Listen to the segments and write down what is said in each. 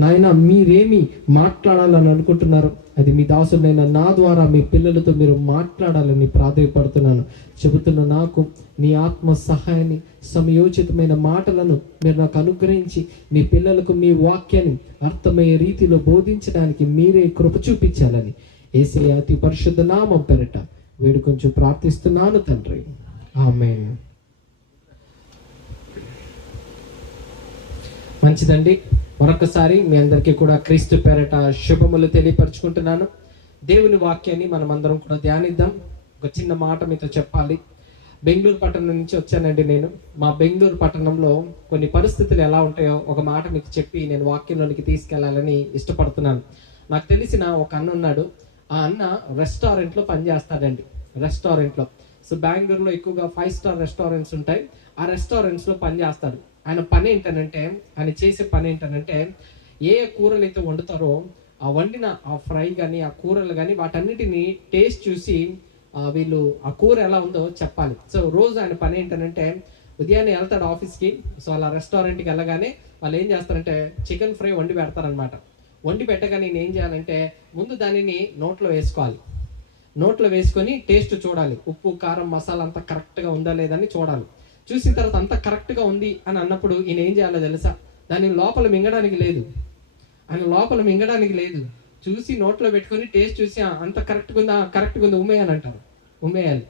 నాయన మీరేమి మాట్లాడాలని అనుకుంటున్నారు అది మీ దాసుడైన నా ద్వారా మీ పిల్లలతో మీరు మాట్లాడాలని ప్రాధాన్యపడుతున్నాను. చెబుతున్న నాకు నీ ఆత్మ సహాయాన్ని, సమయోచితమైన మాటలను మీరు నాకు అనుగ్రహించి మీ పిల్లలకు మీ వాక్యాన్ని అర్థమయ్యే రీతిలో బోధించడానికి మీరే కృప చూపించాలని యేసయ్య అతి పరిశుద్ధ నామం పేరిట వేడుకొంచు ప్రార్థిస్తున్నాను తండ్రి, ఆమేన్. మంచిదండి, మరొకసారి మీ అందరికీ కూడా క్రీస్తు పేరట శుభములు తెలియపరచుకుంటున్నాను. దేవుని వాక్యాన్ని మనం అందరం కూడా ధ్యానిద్దాం. ఒక చిన్న మాట మీతో చెప్పాలి. బెంగళూరు పట్టణం నుంచి వచ్చానండి నేను. మా బెంగళూరు పట్టణంలో కొన్ని పరిస్థితులు ఎలా ఉంటాయో ఒక మాట మీకు చెప్పి నేను వాక్యంలోనికి తీసుకెళ్లాలని ఇష్టపడుతున్నాను. నాకు తెలిసిన ఒక అన్న ఉన్నాడు. ఆ అన్న రెస్టారెంట్లో పనిచేస్తాడండి. రెస్టారెంట్లో సో బెంగళూరులో ఎక్కువగా 5 స్టార్ రెస్టారెంట్స్ ఉంటాయి. ఆ రెస్టారెంట్స్లో పనిచేస్తాడు. ఆయన పని ఏంటనంటే, ఆయన చేసే పని ఏంటనంటే, ఏ కూరలు అయితే వండుతారో ఆ వండిన ఆ ఫ్రై కానీ ఆ కూరలు కానీ వాటన్నిటిని టేస్ట్ చూసి వీళ్ళు ఆ కూర ఎలా ఉందో చెప్పాలి. సో రోజు ఆయన పని ఏంటనంటే, ఉదయాన్నే వెళ్తాడు ఆఫీస్కి. సో అలా రెస్టారెంట్కి వెళ్ళగానే వాళ్ళు ఏం చేస్తారంటే చికెన్ ఫ్రై వండి పెడతారనమాట. వండి పెట్టగానే నేను ఏం చేయాలంటే ముందు దానిని నోట్లో వేసుకోవాలి. నోట్లో వేసుకొని టేస్ట్ చూడాలి. ఉప్పు, కారం, మసాలా అంతా కరెక్ట్గా ఉందా లేదని చూడాలి. చూసిన తర్వాత అంత కరెక్ట్గా ఉంది అని అన్నప్పుడు ఈయన ఏం చేయాలో తెలుసా? దాన్ని లోపల మింగడానికి లేదు. ఆయన లోపల మింగడానికి లేదు. చూసి నోట్లో పెట్టుకొని టేస్ట్ చూసి అంత కరెక్ట్గా ఉంది ఉమ్మేయని అంటారు. ఉమ్మేయాలి.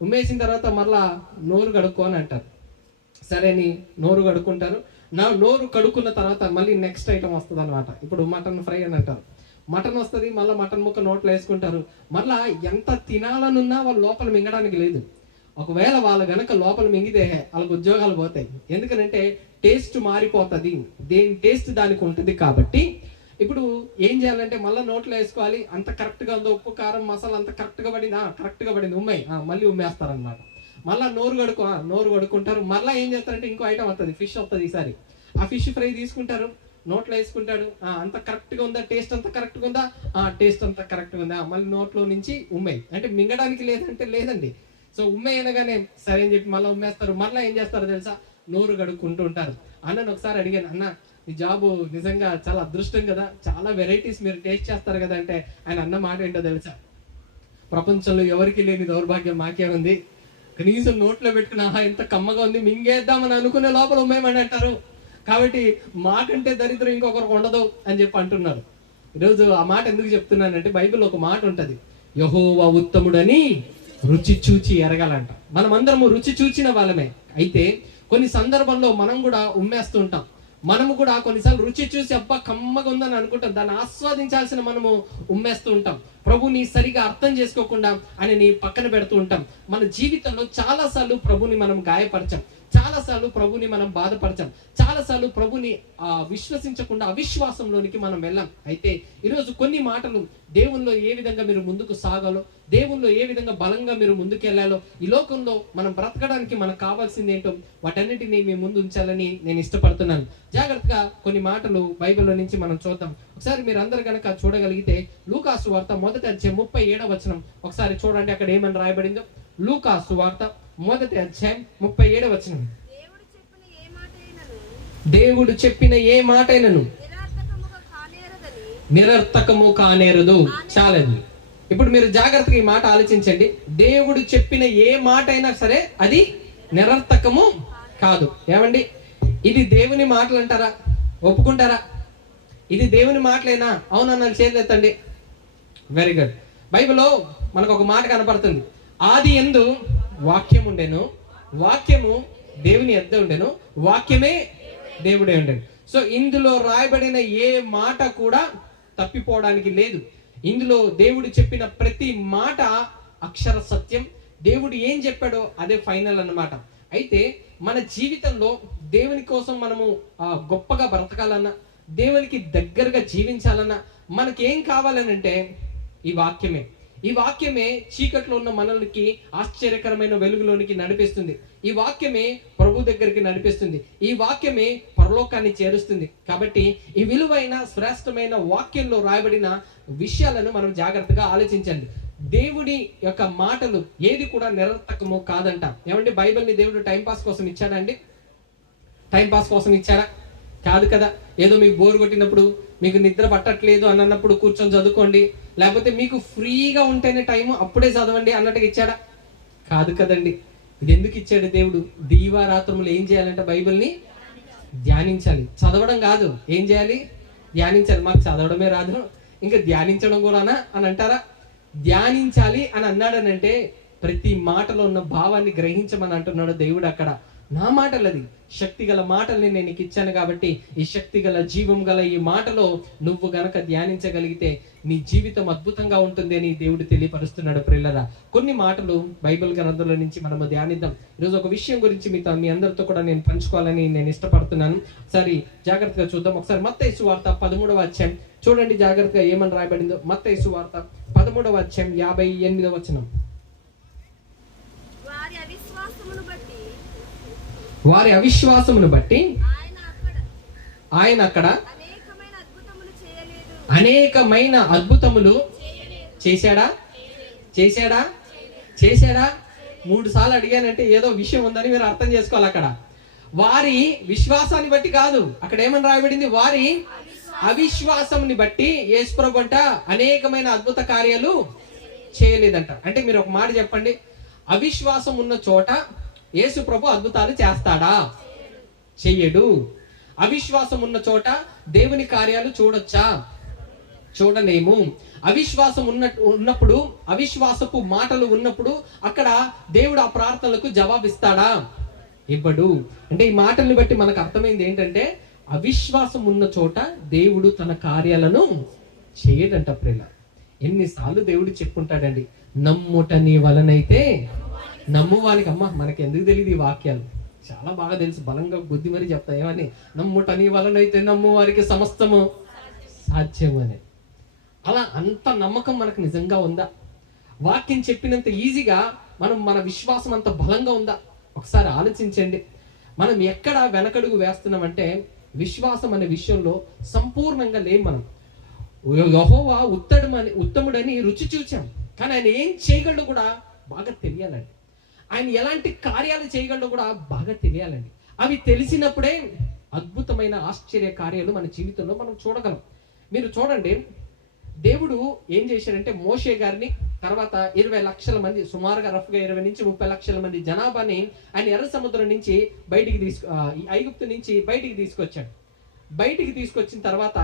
ఉమ్మేసిన తర్వాత మళ్ళా నోరు కడుక్కో అని అంటారు. సరే అని నోరు కడుక్కుంటారు. నోరు కడుక్కున్న తర్వాత మళ్ళీ నెక్స్ట్ ఐటమ్ వస్తుంది అనమాట. ఇప్పుడు మటన్ ఫ్రై అని అంటారు. మటన్ వస్తుంది, మళ్ళీ మటన్ ముక్క నోట్లో వేసుకుంటారు. మళ్ళీ ఎంత తినాలనున్నా వాళ్ళు లోపల మింగడానికి లేదు. ఒకవేళ వాళ్ళు గనక లోపల మింగితే వాళ్ళకి ఉద్యోగాలు పోతాయి. ఎందుకనంటే టేస్ట్ మారిపోతుంది. దేని టేస్ట్ దానికి ఉంటుంది. కాబట్టి ఇప్పుడు ఏం చేయాలంటే మళ్ళీ నోట్లో వేసుకోవాలి. అంత కరెక్ట్గా ఉందో, ఉప్పు, కారం, మసాలా అంత కరెక్ట్గా పడింది ఉమ్మాయి మళ్ళీ ఉమ్మేస్తారనమాట. మళ్ళీ నోరు కడుక్కుంటారు. మళ్ళీ ఏం చేస్తారంటే ఇంకో ఐటమ్ వస్తుంది, ఫిష్ వస్తుంది. ఈసారి ఆ ఫిష్ ఫ్రై తీసుకుంటారు, నోట్లో వేసుకుంటాడు. అంత కరెక్ట్గా ఉందా, టేస్ట్ అంత కరెక్ట్గా ఉందా, టేస్ట్ అంత కరెక్ట్గా ఉందా, మళ్ళీ నోట్లో నుంచి ఉమ్మాయి. అంటే మింగడానికి లేదంటే లేదండి. సో ఉమ్మాయి అనగానే సరే అని చెప్పి మళ్ళీ ఉమ్మేస్తారు. మళ్ళీ ఏం చేస్తారో తెలుసా? నోరు కడుక్కుంటూ ఉంటారు. అన్నను ఒకసారి అడిగాను, అన్న ఈ జాబు నిజంగా చాలా అదృష్టం కదా, చాలా వెరైటీస్ మీరు టేస్ట్ చేస్తారు కదా అంటే ఆయన అన్న మాట ఏంటో తెలుసా? ప్రపంచంలో ఎవరికి లేని దౌర్భాగ్యం మాకే ఉంది. కనీసం నోట్లో పెట్టుకుని ఎంత కమ్మగా ఉంది, మింగేద్దామని అనుకునే లోపల ఉమ్మేయమని అంటారు. కాబట్టి మాకంటే దరిద్రం ఇంకొకరికి ఉండదు అని చెప్పి అంటున్నారు. ఈరోజు ఆ మాట ఎందుకు చెప్తున్నానంటే, బైబిల్లో ఒక మాట ఉంటుంది, యెహోవా ఉత్తముడని రుచి చూచి ఎరగాలంట. మనం అందరము రుచి చూచిన వాళ్ళమే. అయితే కొన్ని సందర్భంలో మనం కూడా ఉమ్మేస్తూ ఉంటాం. మనము కూడా కొన్నిసార్లు రుచి చూసి అబ్బా కమ్మగా ఉందని అనుకుంటాం. దాన్ని ఆస్వాదించాల్సిన మనము ఉమ్మేస్తూ ఉంటాం. ప్రభుని సరిగా అర్థం చేసుకోకుండా ఆయనని పక్కన పెడుతూ ఉంటాం. మన జీవితంలో చాలాసార్లు ప్రభుని మనం గాయపరచాం, చాలాసార్లు ప్రభుని మనం బాధపరచాం, చాలాసార్లు ప్రభుని విశ్వసించకుండా అవిశ్వాసంలోనికి మనం వెళ్ళాం. అయితే ఈరోజు కొన్ని మాటలు దేవుల్లో ఏ విధంగా మీరు ముందుకు సాగాలో, దేవుల్లో ఏ విధంగా బలంగా మీరు ముందుకెళ్లాలో, ఈ లోకంలో మనం బ్రతకడానికి మనకు కావాల్సింది ఏంటో వాటన్నిటినీ మీ ముందు ఉంచాలని నేను ఇష్టపడుతున్నాను. జాగ్రత్తగా కొన్ని మాటలు బైబిల్లో నుంచి మనం చూద్దాం. ఒకసారి మీరు అందరు కనుక చూడగలిగితే లూకా సువార్త 1వ అధ్యాయం 37వ వచనం ఒకసారి చూడండి. అక్కడ ఏమని రాయబడిందో. లూకా సువార్త 1వ అధ్యాయం 37వ వచనం. దేవుడు చెప్పిన ఏ మాటైనను నిరర్థకము కానేరదు. చాలండి. ఇప్పుడు మీరు జాగ్రత్తగా ఈ మాట ఆలోచించండి. దేవుడు చెప్పిన ఏ మాట అయినా సరే అది నిరర్థకము కాదు. ఏమండి, ఇది దేవుని మాటలు అంటారా? ఒప్పుకుంటారా? ఇది దేవుని మాటలేనా? అవునన్నా చేతులు ఎత్తండి. Very good. బైబిల్లో మనకు ఒక మాట కనపడుతుంది, ఆది యందు వాక్యం ఉండెను, వాక్యము దేవుని యొద్ద ఉండెను, వాక్యమే దేవుడే ఉండెను. సో ఇందులో రాయబడిన ఏ మాట కూడా తప్పిపోవడానికి లేదు. ఇందులో దేవుడు చెప్పిన ప్రతి మాట అక్షర సత్యం. దేవుడు ఏం చెప్పాడో అదే ఫైనల్ అన్నమాట. అయితే మన జీవితంలో దేవుని కోసం మనము గొప్పగా బ్రతకాలన్నా, దేవునికి దగ్గరగా జీవించాలన్నా మనకేం కావాలనంటే ఈ వాక్యమే. ఈ వాక్యమే చీకట్లో ఉన్న మనల్ని ఆశ్చర్యకరమైన వెలుగులోనికి నడిపిస్తుంది. ఈ వాక్యమే ప్రభు దగ్గరికి నడిపిస్తుంది. ఈ వాక్యమే పరలోకాన్ని చేరుస్తుంది. కాబట్టి ఈ విలువైన శ్రేష్టమైన వాక్యంలో రాయబడిన విషయాలను మనం జాగ్రత్తగా ఆలోచించండి. దేవుడి యొక్క మాటలు ఏది కూడా నిరర్థకము కాదంట. ఏమంటే బైబిల్ని దేవుడు టైంపాస్ కోసం ఇచ్చాడా అండి? టైంపాస్ కోసం ఇచ్చారా? కాదు కదా. ఏదో మీకు బోర్ కొట్టినప్పుడు, మీకు నిద్ర పట్టట్లేదు అని అన్నప్పుడు కూర్చొని చదువుకోండి, లేకపోతే మీకు ఫ్రీగా ఉంటేనే టైం అప్పుడే చదవండి అన్నట్టుగా ఇచ్చాడా? కాదు కదండి. ఇది ఎందుకు ఇచ్చాడు దేవుడు? దీవారాత్రములు ఏం చేయాలంటే బైబిల్ని ధ్యానించాలి. చదవడం కాదు, ఏం చేయాలి? ధ్యానించాలి. మాకు చదవడమే రాదు, ఇంకా ధ్యానించడం కూడానా అని అంటారా? ధ్యానించాలి అని అన్నాడనంటే ప్రతి మాటలో ఉన్న భావాన్ని గ్రహించమని అంటున్నాడు దేవుడు. అక్కడ నా మాటలు, అది శక్తి గల మాటల్ని నేను నీకు ఇచ్చాను కాబట్టి ఈ శక్తి గల జీవం గల ఈ మాటలో నువ్వు గనక ధ్యానించగలిగితే నీ జీవితం అద్భుతంగా ఉంటుంది అని దేవుడు తెలియపరుస్తున్నాడు. ప్రియులారా, కొన్ని మాటలు బైబిల్ గ్రంథంలో నుంచి మనము ధ్యానిద్దాం. ఈరోజు ఒక విషయం గురించి మీ అందరితో కూడా నేను పంచుకోవాలని నేను ఇష్టపడుతున్నాను. సరే, జాగ్రత్తగా చూద్దాం. ఒకసారి మత్తయి సువార్త 13వ అధ్యాయం చూడండి జాగ్రత్తగా ఏమని రాయబడిందో. మత్తయి సువార్త 13వ అధ్యాయం 58వ వచనం. వారి అవిశ్వాసమును బట్టి ఆయన అక్కడ అనేకమైన అద్భుతములు చేశాడా? 3 సార్లు అడిగానంటే ఏదో విషయం ఉందని మీరు అర్థం చేసుకోవాలి. అక్కడ వారి విశ్వాసాన్ని బట్టి కాదు, అక్కడ ఏమని రాయబడింది? వారి అవిశ్వాసంని బట్టి యేసుప్రభు అంట అనేకమైన అద్భుత కార్యాలు చేయలేదంట. అంటే మీరు ఒక మాట చెప్పండి, అవిశ్వాసం ఉన్న చోట యేసు ప్రభు అద్భుతాలు చేస్తాడా? చెయ్యడు. అవిశ్వాసం ఉన్న చోట దేవుని కార్యాలు చూడొచ్చా? చూడలేము. అవిశ్వాసం ఉన్నప్పుడు, అవిశ్వాసపు మాటలు ఉన్నప్పుడు అక్కడ దేవుడు ఆ ప్రార్థనలకు జవాబిస్తాడా? ఇవ్వడు. అంటే ఈ మాటల్ని బట్టి మనకు అర్థమైంది ఏంటంటే అవిశ్వాసం ఉన్న చోట దేవుడు తన కార్యాలను చేయడంట. ప్రియుల, ఎన్నిసార్లు దేవుడు చెప్పుకుంటాడండి, నమ్ముట నీ వలనైతే నమ్మువానికి. అమ్మ, మనకి ఎందుకు తెలియదు ఈ వాక్యాలు? చాలా బాగా తెలుసు, బలంగా బుద్ధి మరి చెప్తా. ఏమని? నమ్ముట నీ వలనైతే నమ్ము వారికి సమస్తము సాధ్యం అని. అలా అంత నమ్మకం మనకు నిజంగా ఉందా? వాక్యం చెప్పినంత ఈజీగా మన విశ్వాసం అంత బలంగా ఉందా? ఒకసారి ఆలోచించండి. మనం ఎక్కడ వెనకడుగు వేస్తున్నామంటే విశ్వాసం అనే విషయంలో సంపూర్ణంగా లేం. మనం యెహోవా ఉత్తముడని రుచి చూచాం, కానీ ఆయన ఏం చేయగలడో కూడా బాగా తెలియాలండి. ఆయన ఎలాంటి కార్యాలు చేయగలడో కూడా బాగా తెలియాలండి. అవి తెలిసినప్పుడే అద్భుతమైన ఆశ్చర్య కార్యాలు మన జీవితంలో మనం చూడగలం. మీరు చూడండి, దేవుడు ఏం చేశాడంటే మోషే గారిని, తర్వాత 20 లక్షల మంది, సుమారుగా రఫ్గా 20 నుంచి 30 లక్షల మంది జనాభాని ఆయన ఎర్ర సముద్రం నుంచి ఐగుప్తు నుంచి బయటికి తీసుకొచ్చాడు. బయటికి తీసుకొచ్చిన తర్వాత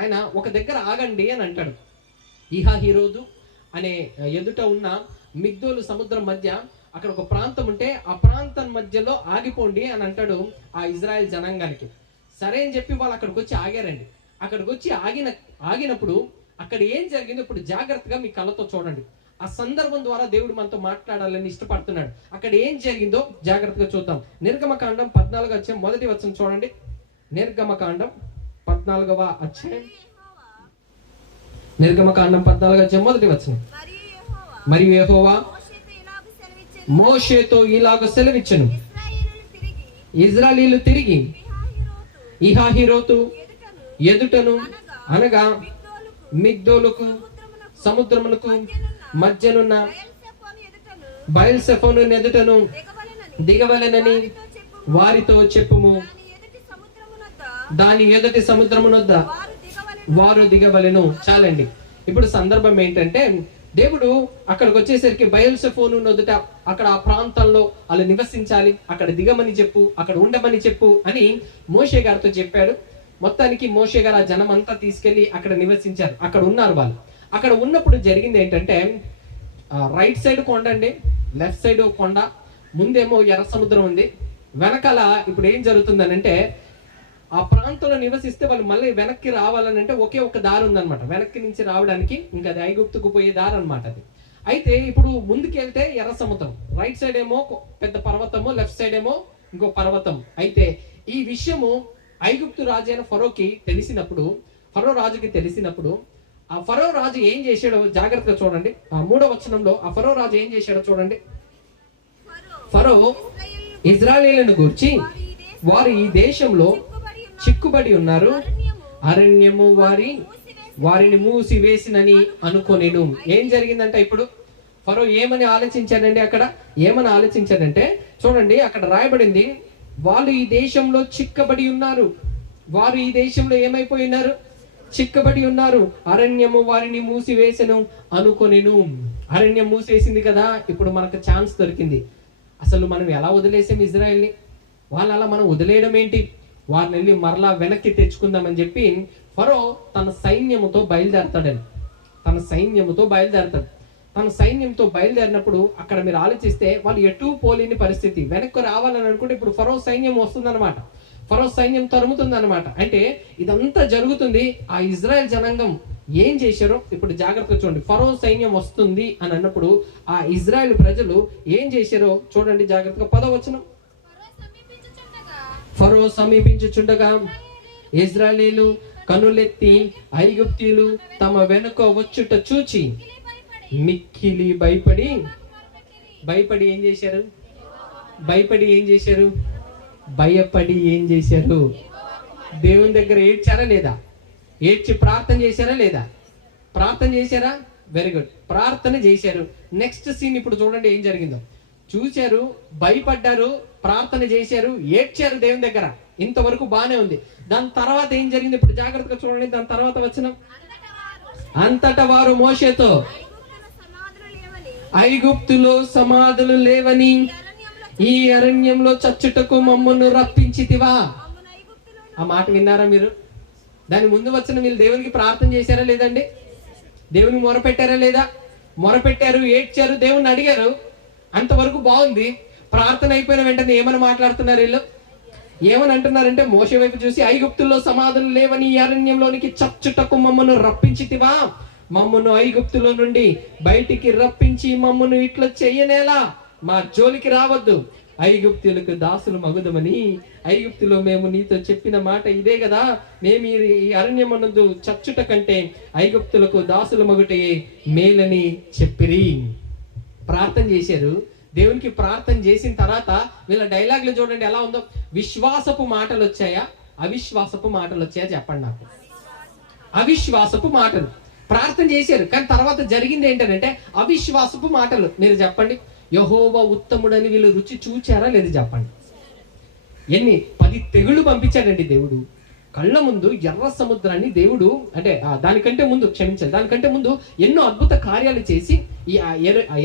ఆయన ఒక దగ్గర ఆగండి అని అంటాడు. ఇహాహిరోదు అనే ఎదుట ఉన్న మిగ్దోలు సముద్రం మధ్య అక్కడ ఒక ప్రాంతం ఉంటే ఆ ప్రాంతం మధ్యలో ఆగిపోండి అని అంటాడు ఆ ఇజ్రాయెల్ జనాంగానికి. సరే అని చెప్పి వాళ్ళు అక్కడికి వచ్చి ఆగారండి. అక్కడికి వచ్చి ఆగినప్పుడు అక్కడ ఏం జరిగిందో ఇప్పుడు జాగ్రత్తగా మీ కళ్ళతో చూడండి. ఆ సందర్భం ద్వారా దేవుడు మనతో మాట్లాడాలని ఇష్టపడుతున్నాడు. అక్కడ ఏం జరిగిందో జాగ్రత్తగా చూద్దాం. నిర్గమకాండం 14వ అధ్యాయం 1వ వచనం చూడండి. నిర్గమకాండం 14వ అధ్యాయం 1వ వచనం. మరియు యెహోవా మోషేతో ఇలాగ సెలవిచ్చెను, ఇశ్రాయేలీయులు తిరిగి ఇహాహిరోతు ఎదుటను అనగా మిగ్దోలుకు సముద్రమునకు మధ్యనున్న బయల్సెఫోను ఎదుటను దిగవలెనని వారితో చెప్పుము. దాని ఎదుటి సముద్రమునొద్ద వారు దిగవలెను. చాలండి. ఇప్పుడు సందర్భం ఏంటంటే దేవుడు అక్కడికి వచ్చేసరికి బయల్సెఫోను ఎదుట అక్కడ ఆ ప్రాంతంలో వాళ్ళు నివసించాలి, అక్కడ దిగమని చెప్పు, అక్కడ ఉండమని చెప్పు అని మోషే గారితో చెప్పాడు. మొత్తానికి మోషే గారు ఆ జనం అంతా తీసుకెళ్లి అక్కడ నివసించారు. అక్కడ ఉన్నారు వాళ్ళు. అక్కడ ఉన్నప్పుడు జరిగింది ఏంటంటే రైట్ సైడ్ కొండ అండి, లెఫ్ట్ సైడ్ కొండ, ముందేమో ఎర్ర సముద్రం ఉంది. వెనకాల ఇప్పుడు ఏం జరుగుతుందని అంటే ఆ ప్రాంతంలో నివసిస్తే వాళ్ళు మళ్ళీ వెనక్కి రావాలని అంటే ఒకే ఒక దారి ఉందన్నమాట. వెనక్కి నుంచి రావడానికి ఇంకా అది ఐగుప్తుకు పోయే దారి అనమాట అది. అయితే ఇప్పుడు ముందుకు వెళ్తే ఎర్ర సముద్రం, రైట్ సైడ్ ఏమో పెద్ద పర్వతము, లెఫ్ట్ సైడ్ ఏమో ఇంకో పర్వతం. అయితే ఈ విషయము ఐగుప్తు రాజు అయిన ఫరో రాజుకి తెలిసినప్పుడు ఆ ఫరో రాజు ఏం చేశాడో జాగ్రత్తగా చూడండి. ఆ 3వ వచనంలో ఆ ఫరో రాజు ఏం చేశాడో చూడండి. ఫరో ఇశ్రాయేలీయులను గూర్చి వారు ఈ దేశంలో చిక్కుబడి ఉన్నారు, అరణ్యము వారిని మూసివేసినని అనుకొనెను. ఏం జరిగిందంటే ఇప్పుడు ఫరో ఏమని ఆలోచించాడండి? అక్కడ ఏమని ఆలోచించాడంటే చూడండి, అక్కడ రాయబడింది వాళ్ళు ఈ దేశంలో చిక్కబడి ఉన్నారు. వారు ఈ దేశంలో ఏమైపోయి ఉన్నారు? చిక్కబడి ఉన్నారు. అరణ్యము వారిని మూసివేసెను అనుకొనెను. అరణ్యం మూసేసింది కదా, ఇప్పుడు మనకు ఛాన్స్ దొరికింది. అసలు మనం ఎలా వదిలేసాం ఇజ్రాయెల్ని? వాళ్ళు అలా మనం వదిలేయడం ఏంటి? వారిని వెళ్ళి మరలా వెనక్కి తెచ్చుకుందామని చెప్పి ఫరో తన సైన్యముతో బయలుదేరతాడని. తన సైన్యంతో బయలుదేరినప్పుడు అక్కడ మీరు ఆలోచిస్తే వాళ్ళు ఎటు పోలేని పరిస్థితి. వెనక్కి రావాలని అనుకుంటే ఇప్పుడు ఫరో సైన్యం వస్తుందన్నమాట. ఫరో సైన్యం తరుముతుంది అనమాట. అంటే ఇదంతా జరుగుతుంది. ఆ ఇజ్రాయెల్ జనాంగం ఏం చేశారో ఇప్పుడు జాగ్రత్తగా చూడండి. ఫరో సైన్యం వస్తుంది అని అన్నప్పుడు ఆ ఇజ్రాయెల్ ప్రజలు ఏం చేశారో చూడండి జాగ్రత్తగా. 10వ వచనం. ఫరో సమీపించుచుండగా ఇజ్రాయేలీలు కనులెత్తి ఐగుప్తీయులు తమ వెనుక వచ్చుట చూచి మిక్కిలి భయపడి ఏం చేశారు? భయపడి ఏం చేశారు? దేవుని దగ్గర ఏడ్చారా లేదా? ఏడ్చి ప్రార్థన చేశారా లేదా? ప్రార్థన చేశారా? వెరీ గుడ్, ప్రార్థన చేశారు. నెక్స్ట్ సీన్ ఇప్పుడు చూడండి ఏం జరిగిందో. చూశారు, భయపడ్డారు, ప్రార్థన చేశారు, ఏడ్చారు దేవుని దగ్గర. ఇంతవరకు బానే ఉంది. దాని తర్వాత ఏం జరిగింది ఇప్పుడు జాగ్రత్తగా చూడండి. దాని తర్వాత వచనం. అంతటా వారు మోషేతో ఐగుప్తులో సమాధులు లేవని ఈ అరణ్యంలో చచ్చుటకు మమ్మల్ని రప్పించితివా. ఆ మాట విన్నారా మీరు? దాని ముందు వచ్చిన మీరు దేవునికి ప్రార్థన చేశారా లేదండి? దేవుని మొరపెట్టారా లేదా? మొరపెట్టారు, ఏడ్చారు, దేవుని అడిగారు. అంతవరకు బాగుంది. ప్రార్థన అయిపోయిన వెంటనే ఏమని మాట్లాడుతున్నారు వీళ్ళు? ఏమని అంటున్నారంటే మోషే వైపు చూసి ఐగుప్తుల్లో సమాధులు లేవని ఈ అరణ్యంలోనికి చచ్చుటకు మమ్మను రప్పించితివా. మమ్మను ఐగుప్తులో నుండి బయటికి రప్పించి మమ్మను ఇట్లా చెయ్యనేలా, మా జోలికి రావద్దు, ఐగుప్తులకు దాసులు మగుదమని ఐగుప్తులో మేము నీతో చెప్పిన మాట ఇదే కదా. మేము ఈ అరణ్యమునందు చచ్చుట కంటే ఐగుప్తులకు దాసులు మగుటే మేలని చెప్పిరి. ప్రార్థన చేశారు. దేవునికి ప్రార్థన చేసిన తర్వాత వీళ్ళ డైలాగులు చూడండి ఎలా ఉందో. విశ్వాసపు మాటలు వచ్చాయా, అవిశ్వాసపు మాటలు వచ్చాయా చెప్పండి నాకు. అవిశ్వాసపు మాటలు. ప్రార్థన చేశారు కానీ తర్వాత జరిగింది ఏంటంటే అవిశ్వాసపు మాటలు. మీరు చెప్పండి, యెహోవా ఉత్తముడని వీళ్ళు రుచి చూచారా లేదు చెప్పండి. 10 తెగుళ్ళు పంపించాడండి దేవుడు. కళ్ళ ముందు ఎర్ర సముద్రాన్ని దేవుడు దానికంటే ముందు ఎన్నో అద్భుత కార్యాలు చేసి ఈ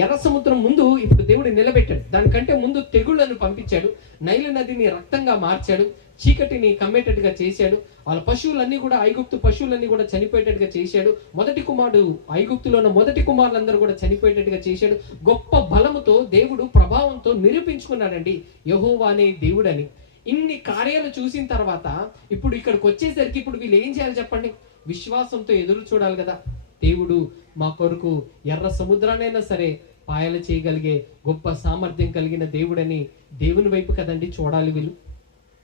ఎర్ర సముద్రం ముందు ఇప్పుడు దేవుడు నిలబెట్టాడు. దానికంటే ముందు తెగుళ్లను పంపించాడు. నైలు నదిని రక్తంగా మార్చాడు. చీకటిని కమ్మేటట్టుగా చేశాడు. వాళ్ళ పశువులన్నీ కూడా ఐగుప్తు పశువులన్నీ కూడా చనిపోయేటట్టుగా చేశాడు. ఐగుప్తులో ఉన్న మొదటి కుమారులందరూ కూడా చనిపోయేటట్టుగా చేశాడు. గొప్ప బలముతో దేవుడు ప్రభావంతో నిరూపించుకున్నాడండి యెహోవా అనే దేవుడని. ఇన్ని కార్యాలు చూసిన తర్వాత ఇప్పుడు ఇక్కడికి వచ్చేసరికి ఇప్పుడు వీళ్ళు ఏం చేయాలి చెప్పండి? విశ్వాసంతో ఎదురు చూడాలి కదా. దేవుడు మా కొరకు ఎర్ర సముద్రానైనా సరే పాయలు చేయగలిగే గొప్ప సామర్థ్యం కలిగిన దేవుడని దేవుని వైపు కదండి చూడాలి వీళ్ళు.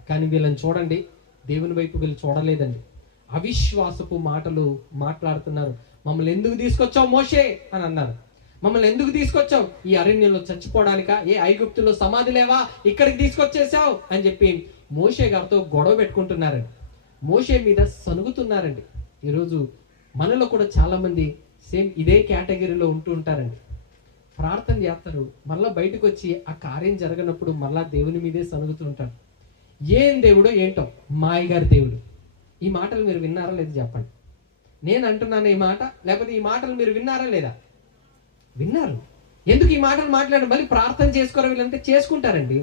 కానీ వీళ్ళని చూడండి, దేవుని వైపు వీళ్ళు చూడలేదండి. అవిశ్వాసపు మాటలు మాట్లాడుతున్నారు. మమ్మల్ని ఎందుకు తీసుకొచ్చావు మోషే అని అన్నారు. మమ్మల్ని ఎందుకు తీసుకొచ్చావు? ఈ అరణ్యంలో చచ్చిపోవడానికా? ఐగుప్తులో సమాధి లేవా, ఇక్కడికి తీసుకొచ్చేసావు అని చెప్పి మోషే గారితో గొడవ పెట్టుకుంటున్నారండి. మోషే మీద సనుగుతున్నారండి. ఈరోజు మనలో కూడా చాలా మంది సేమ్ ఇదే కేటగిరీలో ఉంటూ ఉంటారండి. ప్రార్థన చేస్తారు, మళ్ళా బయటకు వచ్చి ఆ కార్యం జరగనప్పుడు మళ్ళా దేవుని మీదే సనుగుతూ ఉంటారు. ఏం దేవుడో ఏంటో, మాయగారి దేవుడు. ఈ మాటలు మీరు విన్నారా లేదు చెప్పండి. నేను అంటున్నాను ఈ మాట, లేకపోతే ఈ మాటలు మీరు విన్నారా లేదా? విన్నారు. ఎందుకు ఈ మాటలు మాట్లాడు? మళ్ళీ ప్రార్థన చేసుకోరు వీళ్ళంటే చేసుకుంటారండి.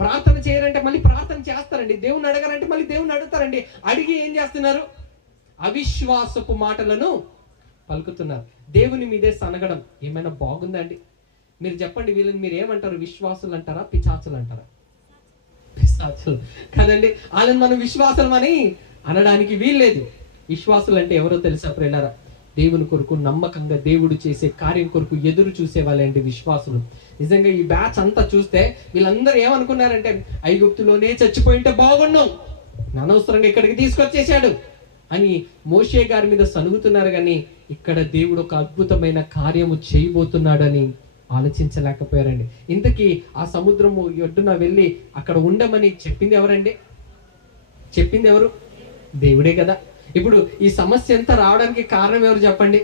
ప్రార్థన చేయరంటే మళ్ళీ ప్రార్థన చేస్తారండి. దేవుని అడగారంటే మళ్ళీ దేవుని అడుగుతారండి. అడిగి ఏం చేస్తున్నారు? అవిశ్వాసపు మాటలను పలుకుతున్నారు. దేవుని మీదే సనగడం ఏమైనా బాగుందండి? మీరు చెప్పండి, వీళ్ళని మీరు ఏమంటారు? విశ్వాసులు అంటారా, పిశాచులు అంటారా? పిశాచులు కదండి. వాళ్ళని మనం విశ్వాసులం అని అనడానికి వీల్లేదు. విశ్వాసులు అంటే ఎవరో తెలుసా ప్రియులారా? దేవుని కొరకు నమ్మకంగా దేవుడు చేసే కార్యం కొరకు ఎదురు చూసే వాళ్ళండి విశ్వాసులు. నిజంగా ఈ బ్యాచ్ అంతా చూస్తే వీళ్ళందరూ ఏమనుకున్నారంటే ఐగుప్తులోనే చచ్చిపోయింటే బాగున్నాం, అనవసరంగా ఇక్కడికి తీసుకొచ్చేసాడు అని మోషే గారి మీద సనుగుతున్నారు. కానీ ఇక్కడ దేవుడు ఒక అద్భుతమైన కార్యము చేయబోతున్నాడని ఆలోచించలేకపోయారండి. ఇంతకీ ఆ సముద్రము ఒడ్డున వెళ్ళి అక్కడ ఉండమని చెప్పింది ఎవరండి? చెప్పింది ఎవరు? దేవుడే కదా. ఇప్పుడు ఈ సమస్య ఎంత రావడానికి కారణం ఎవరు చెప్పండి?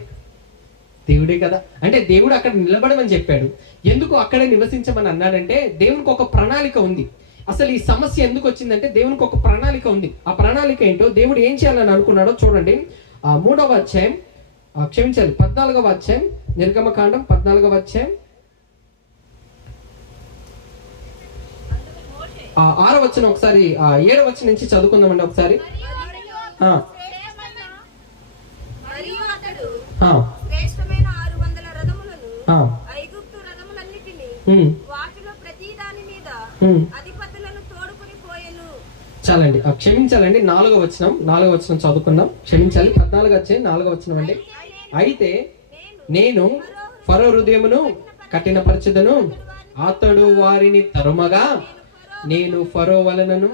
దేవుడే కదా. అంటే దేవుడు అక్కడ నిలబడమని చెప్పాడు. ఎందుకు అక్కడే నివసించమని అన్నాడంటే దేవునికి ఒక ప్రణాళిక ఉంది. అసలు ఈ సమస్య ఎందుకు వచ్చిందంటే దేవునికి ఒక ప్రణాళిక ప్రణాళిక ఉంది. ఆ ప్రణాళిక ఏంటో దేవుడు ఏం చేయాలని అనుకున్నాడో చూడండి. ఆ 3వ అధ్యాయం, క్షమించాలి 14వ అధ్యాయం, నిర్గమకాండం 14వ అధ్యాయం 6వ వచనం ఒకసారి 7వ వచనం నుంచి చదువుకుందామండి ఒకసారి. చాలండి, క్షమించాలండి 4వ వచనం చదువుకుందాం. క్షమించాలి 14వ అధ్యాయం 4వ వచనం అండి. అయితే నేను ఫరో హృదయమును కఠినపరచెదను, అతడు వారిని తరుమగా నేను ఫరో వలనను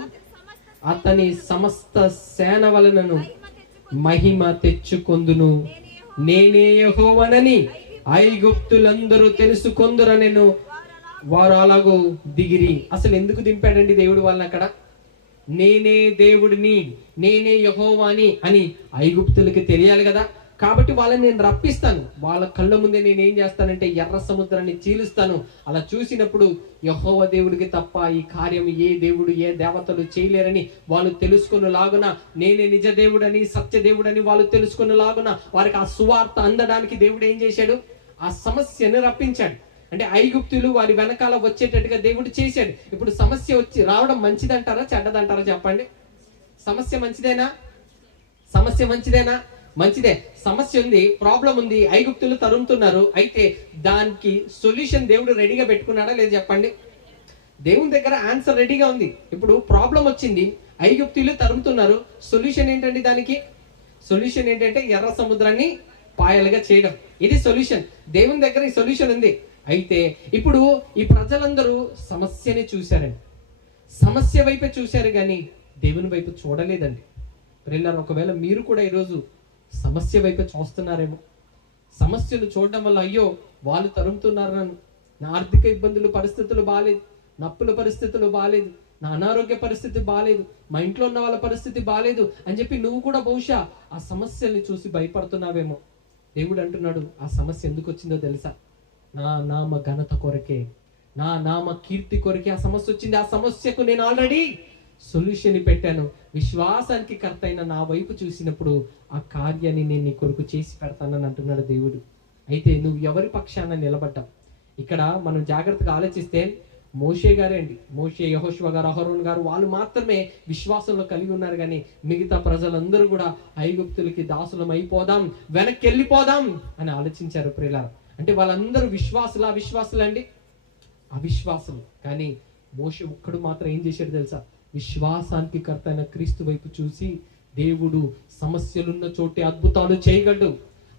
అతని సమస్త సేన వలనను మహిమ తెచ్చుకొందును, నేనే యెహోవానని ఐగుప్తులందరూ తెలుసుకొందురనెను. వారు అలాగూ దిగిరి. అసలు ఎందుకు దింపాడండి దేవుడు వాళ్ళని అక్కడ? నేనే దేవుడిని, నేనే యెహోవాని అని ఐగుప్తులకి తెలియాలి కదా. కాబట్టి వాళ్ళని నేను రప్పిస్తాను. వాళ్ళ కళ్ళ ముందే నేను ఏం చేస్తానంటే ఎర్ర సముద్రాన్ని చీలుస్తాను. అలా చూసినప్పుడు యెహోవా దేవుడికి తప్ప ఈ కార్యం ఏ దేవుడు ఏ దేవతలు చేయలేరని వాళ్ళు తెలుసుకుని లాగున, నేనే నిజ దేవుడని సత్య దేవుడని వాళ్ళు తెలుసుకుని లాగున వారికి ఆ సువార్త అందడానికి దేవుడు ఏం చేశాడు? ఆ సమస్యను రప్పించాడు. అంటే ఐగుప్తులు వారి వెనకాల వచ్చేటట్టుగా దేవుడు చేశాడు. ఇప్పుడు సమస్య వచ్చి రావడం మంచిదంటారా చెడ్డదంటారా చెప్పండి? సమస్య మంచిదేనా? సమస్య మంచిదేనా? మంచిదే. సమస్య ఉంది, ప్రాబ్లం ఉంది, ఐగుప్తులు తరుముతున్నారు. అయితే దానికి సొల్యూషన్ దేవుడు రెడీగా పెట్టుకున్నాడా లేదు చెప్పండి? దేవుని దగ్గర ఆన్సర్ రెడీగా ఉంది. ఇప్పుడు ప్రాబ్లం వచ్చింది, ఐగుప్తులు తరుముతున్నారు. సొల్యూషన్ ఏంటండి? దానికి సొల్యూషన్ ఏంటంటే ఎర్ర సముద్రాన్ని పాయలుగా చేయడం. ఇది సొల్యూషన్. దేవుని దగ్గర ఈ సొల్యూషన్ ఉంది. అయితే ఇప్పుడు ఈ ప్రజలందరూ సమస్యని చూశారండి, సమస్య వైపే చూశారు కానీ దేవుని వైపు చూడలేదండి. ప్రియులారా, ఒకవేళ మీరు కూడా ఈరోజు సమస్య వైపు చూస్తున్నారేమో. సమస్యలు చూడడం వల్ల అయ్యో వాళ్ళు తరుముతున్నారు నన్ను, నా ఆర్థిక ఇబ్బందులు పరిస్థితులు బాగాలేదు, నా అప్పుల పరిస్థితులు బాగాలేదు, నా అనారోగ్య పరిస్థితి బాగాలేదు, మా ఇంట్లో ఉన్న వాళ్ళ పరిస్థితి బాగాలేదు అని చెప్పి నువ్వు కూడా బహుశా ఆ సమస్యల్ని చూసి భయపడుతున్నావేమో. దేవుడు అంటున్నాడు, ఆ సమస్య ఎందుకు వచ్చిందో తెలుసా? నా నామ ఘనత కొరకే, నా నామ కీర్తి కొరకే ఆ సమస్య వచ్చింది. ఆ సమస్యకు నేను ఆల్రెడీ సొల్యూషన్ పెట్టాను. విశ్వాసానికి కర్త అయిన నా వైపు చూసినప్పుడు ఆ కార్యాన్ని నేను నీ కొరకు చేసి పెడతానని అంటున్నాడు దేవుడు. అయితే నువ్వు ఎవరి పక్షాన నిలబడ్డావు? ఇక్కడ మనం జాగ్రత్తగా ఆలోచిస్తే మోషే గారే అండి, మోషే, యెహోషువ గారు, అహరోను గారు వాళ్ళు మాత్రమే విశ్వాసంలో కలిగి ఉన్నారు. కానీ మిగతా ప్రజలందరూ కూడా ఐగుప్తులకి దాసులం అయిపోదాం, వెనక్కి వెళ్ళిపోదాం అని ఆలోచించారు ప్రియులారా. అంటే వాళ్ళందరూ అవిశ్వాసులు అండి, అవిశ్వాసులు. కానీ మోషే ఒక్కడు మాత్రం ఏం చేశాడు తెలుసా? విశ్వాసానికి కర్త అయిన క్రీస్తు వైపు చూసి దేవుడు సమస్యలున్న చోటే అద్భుతాలు చేయగలడు,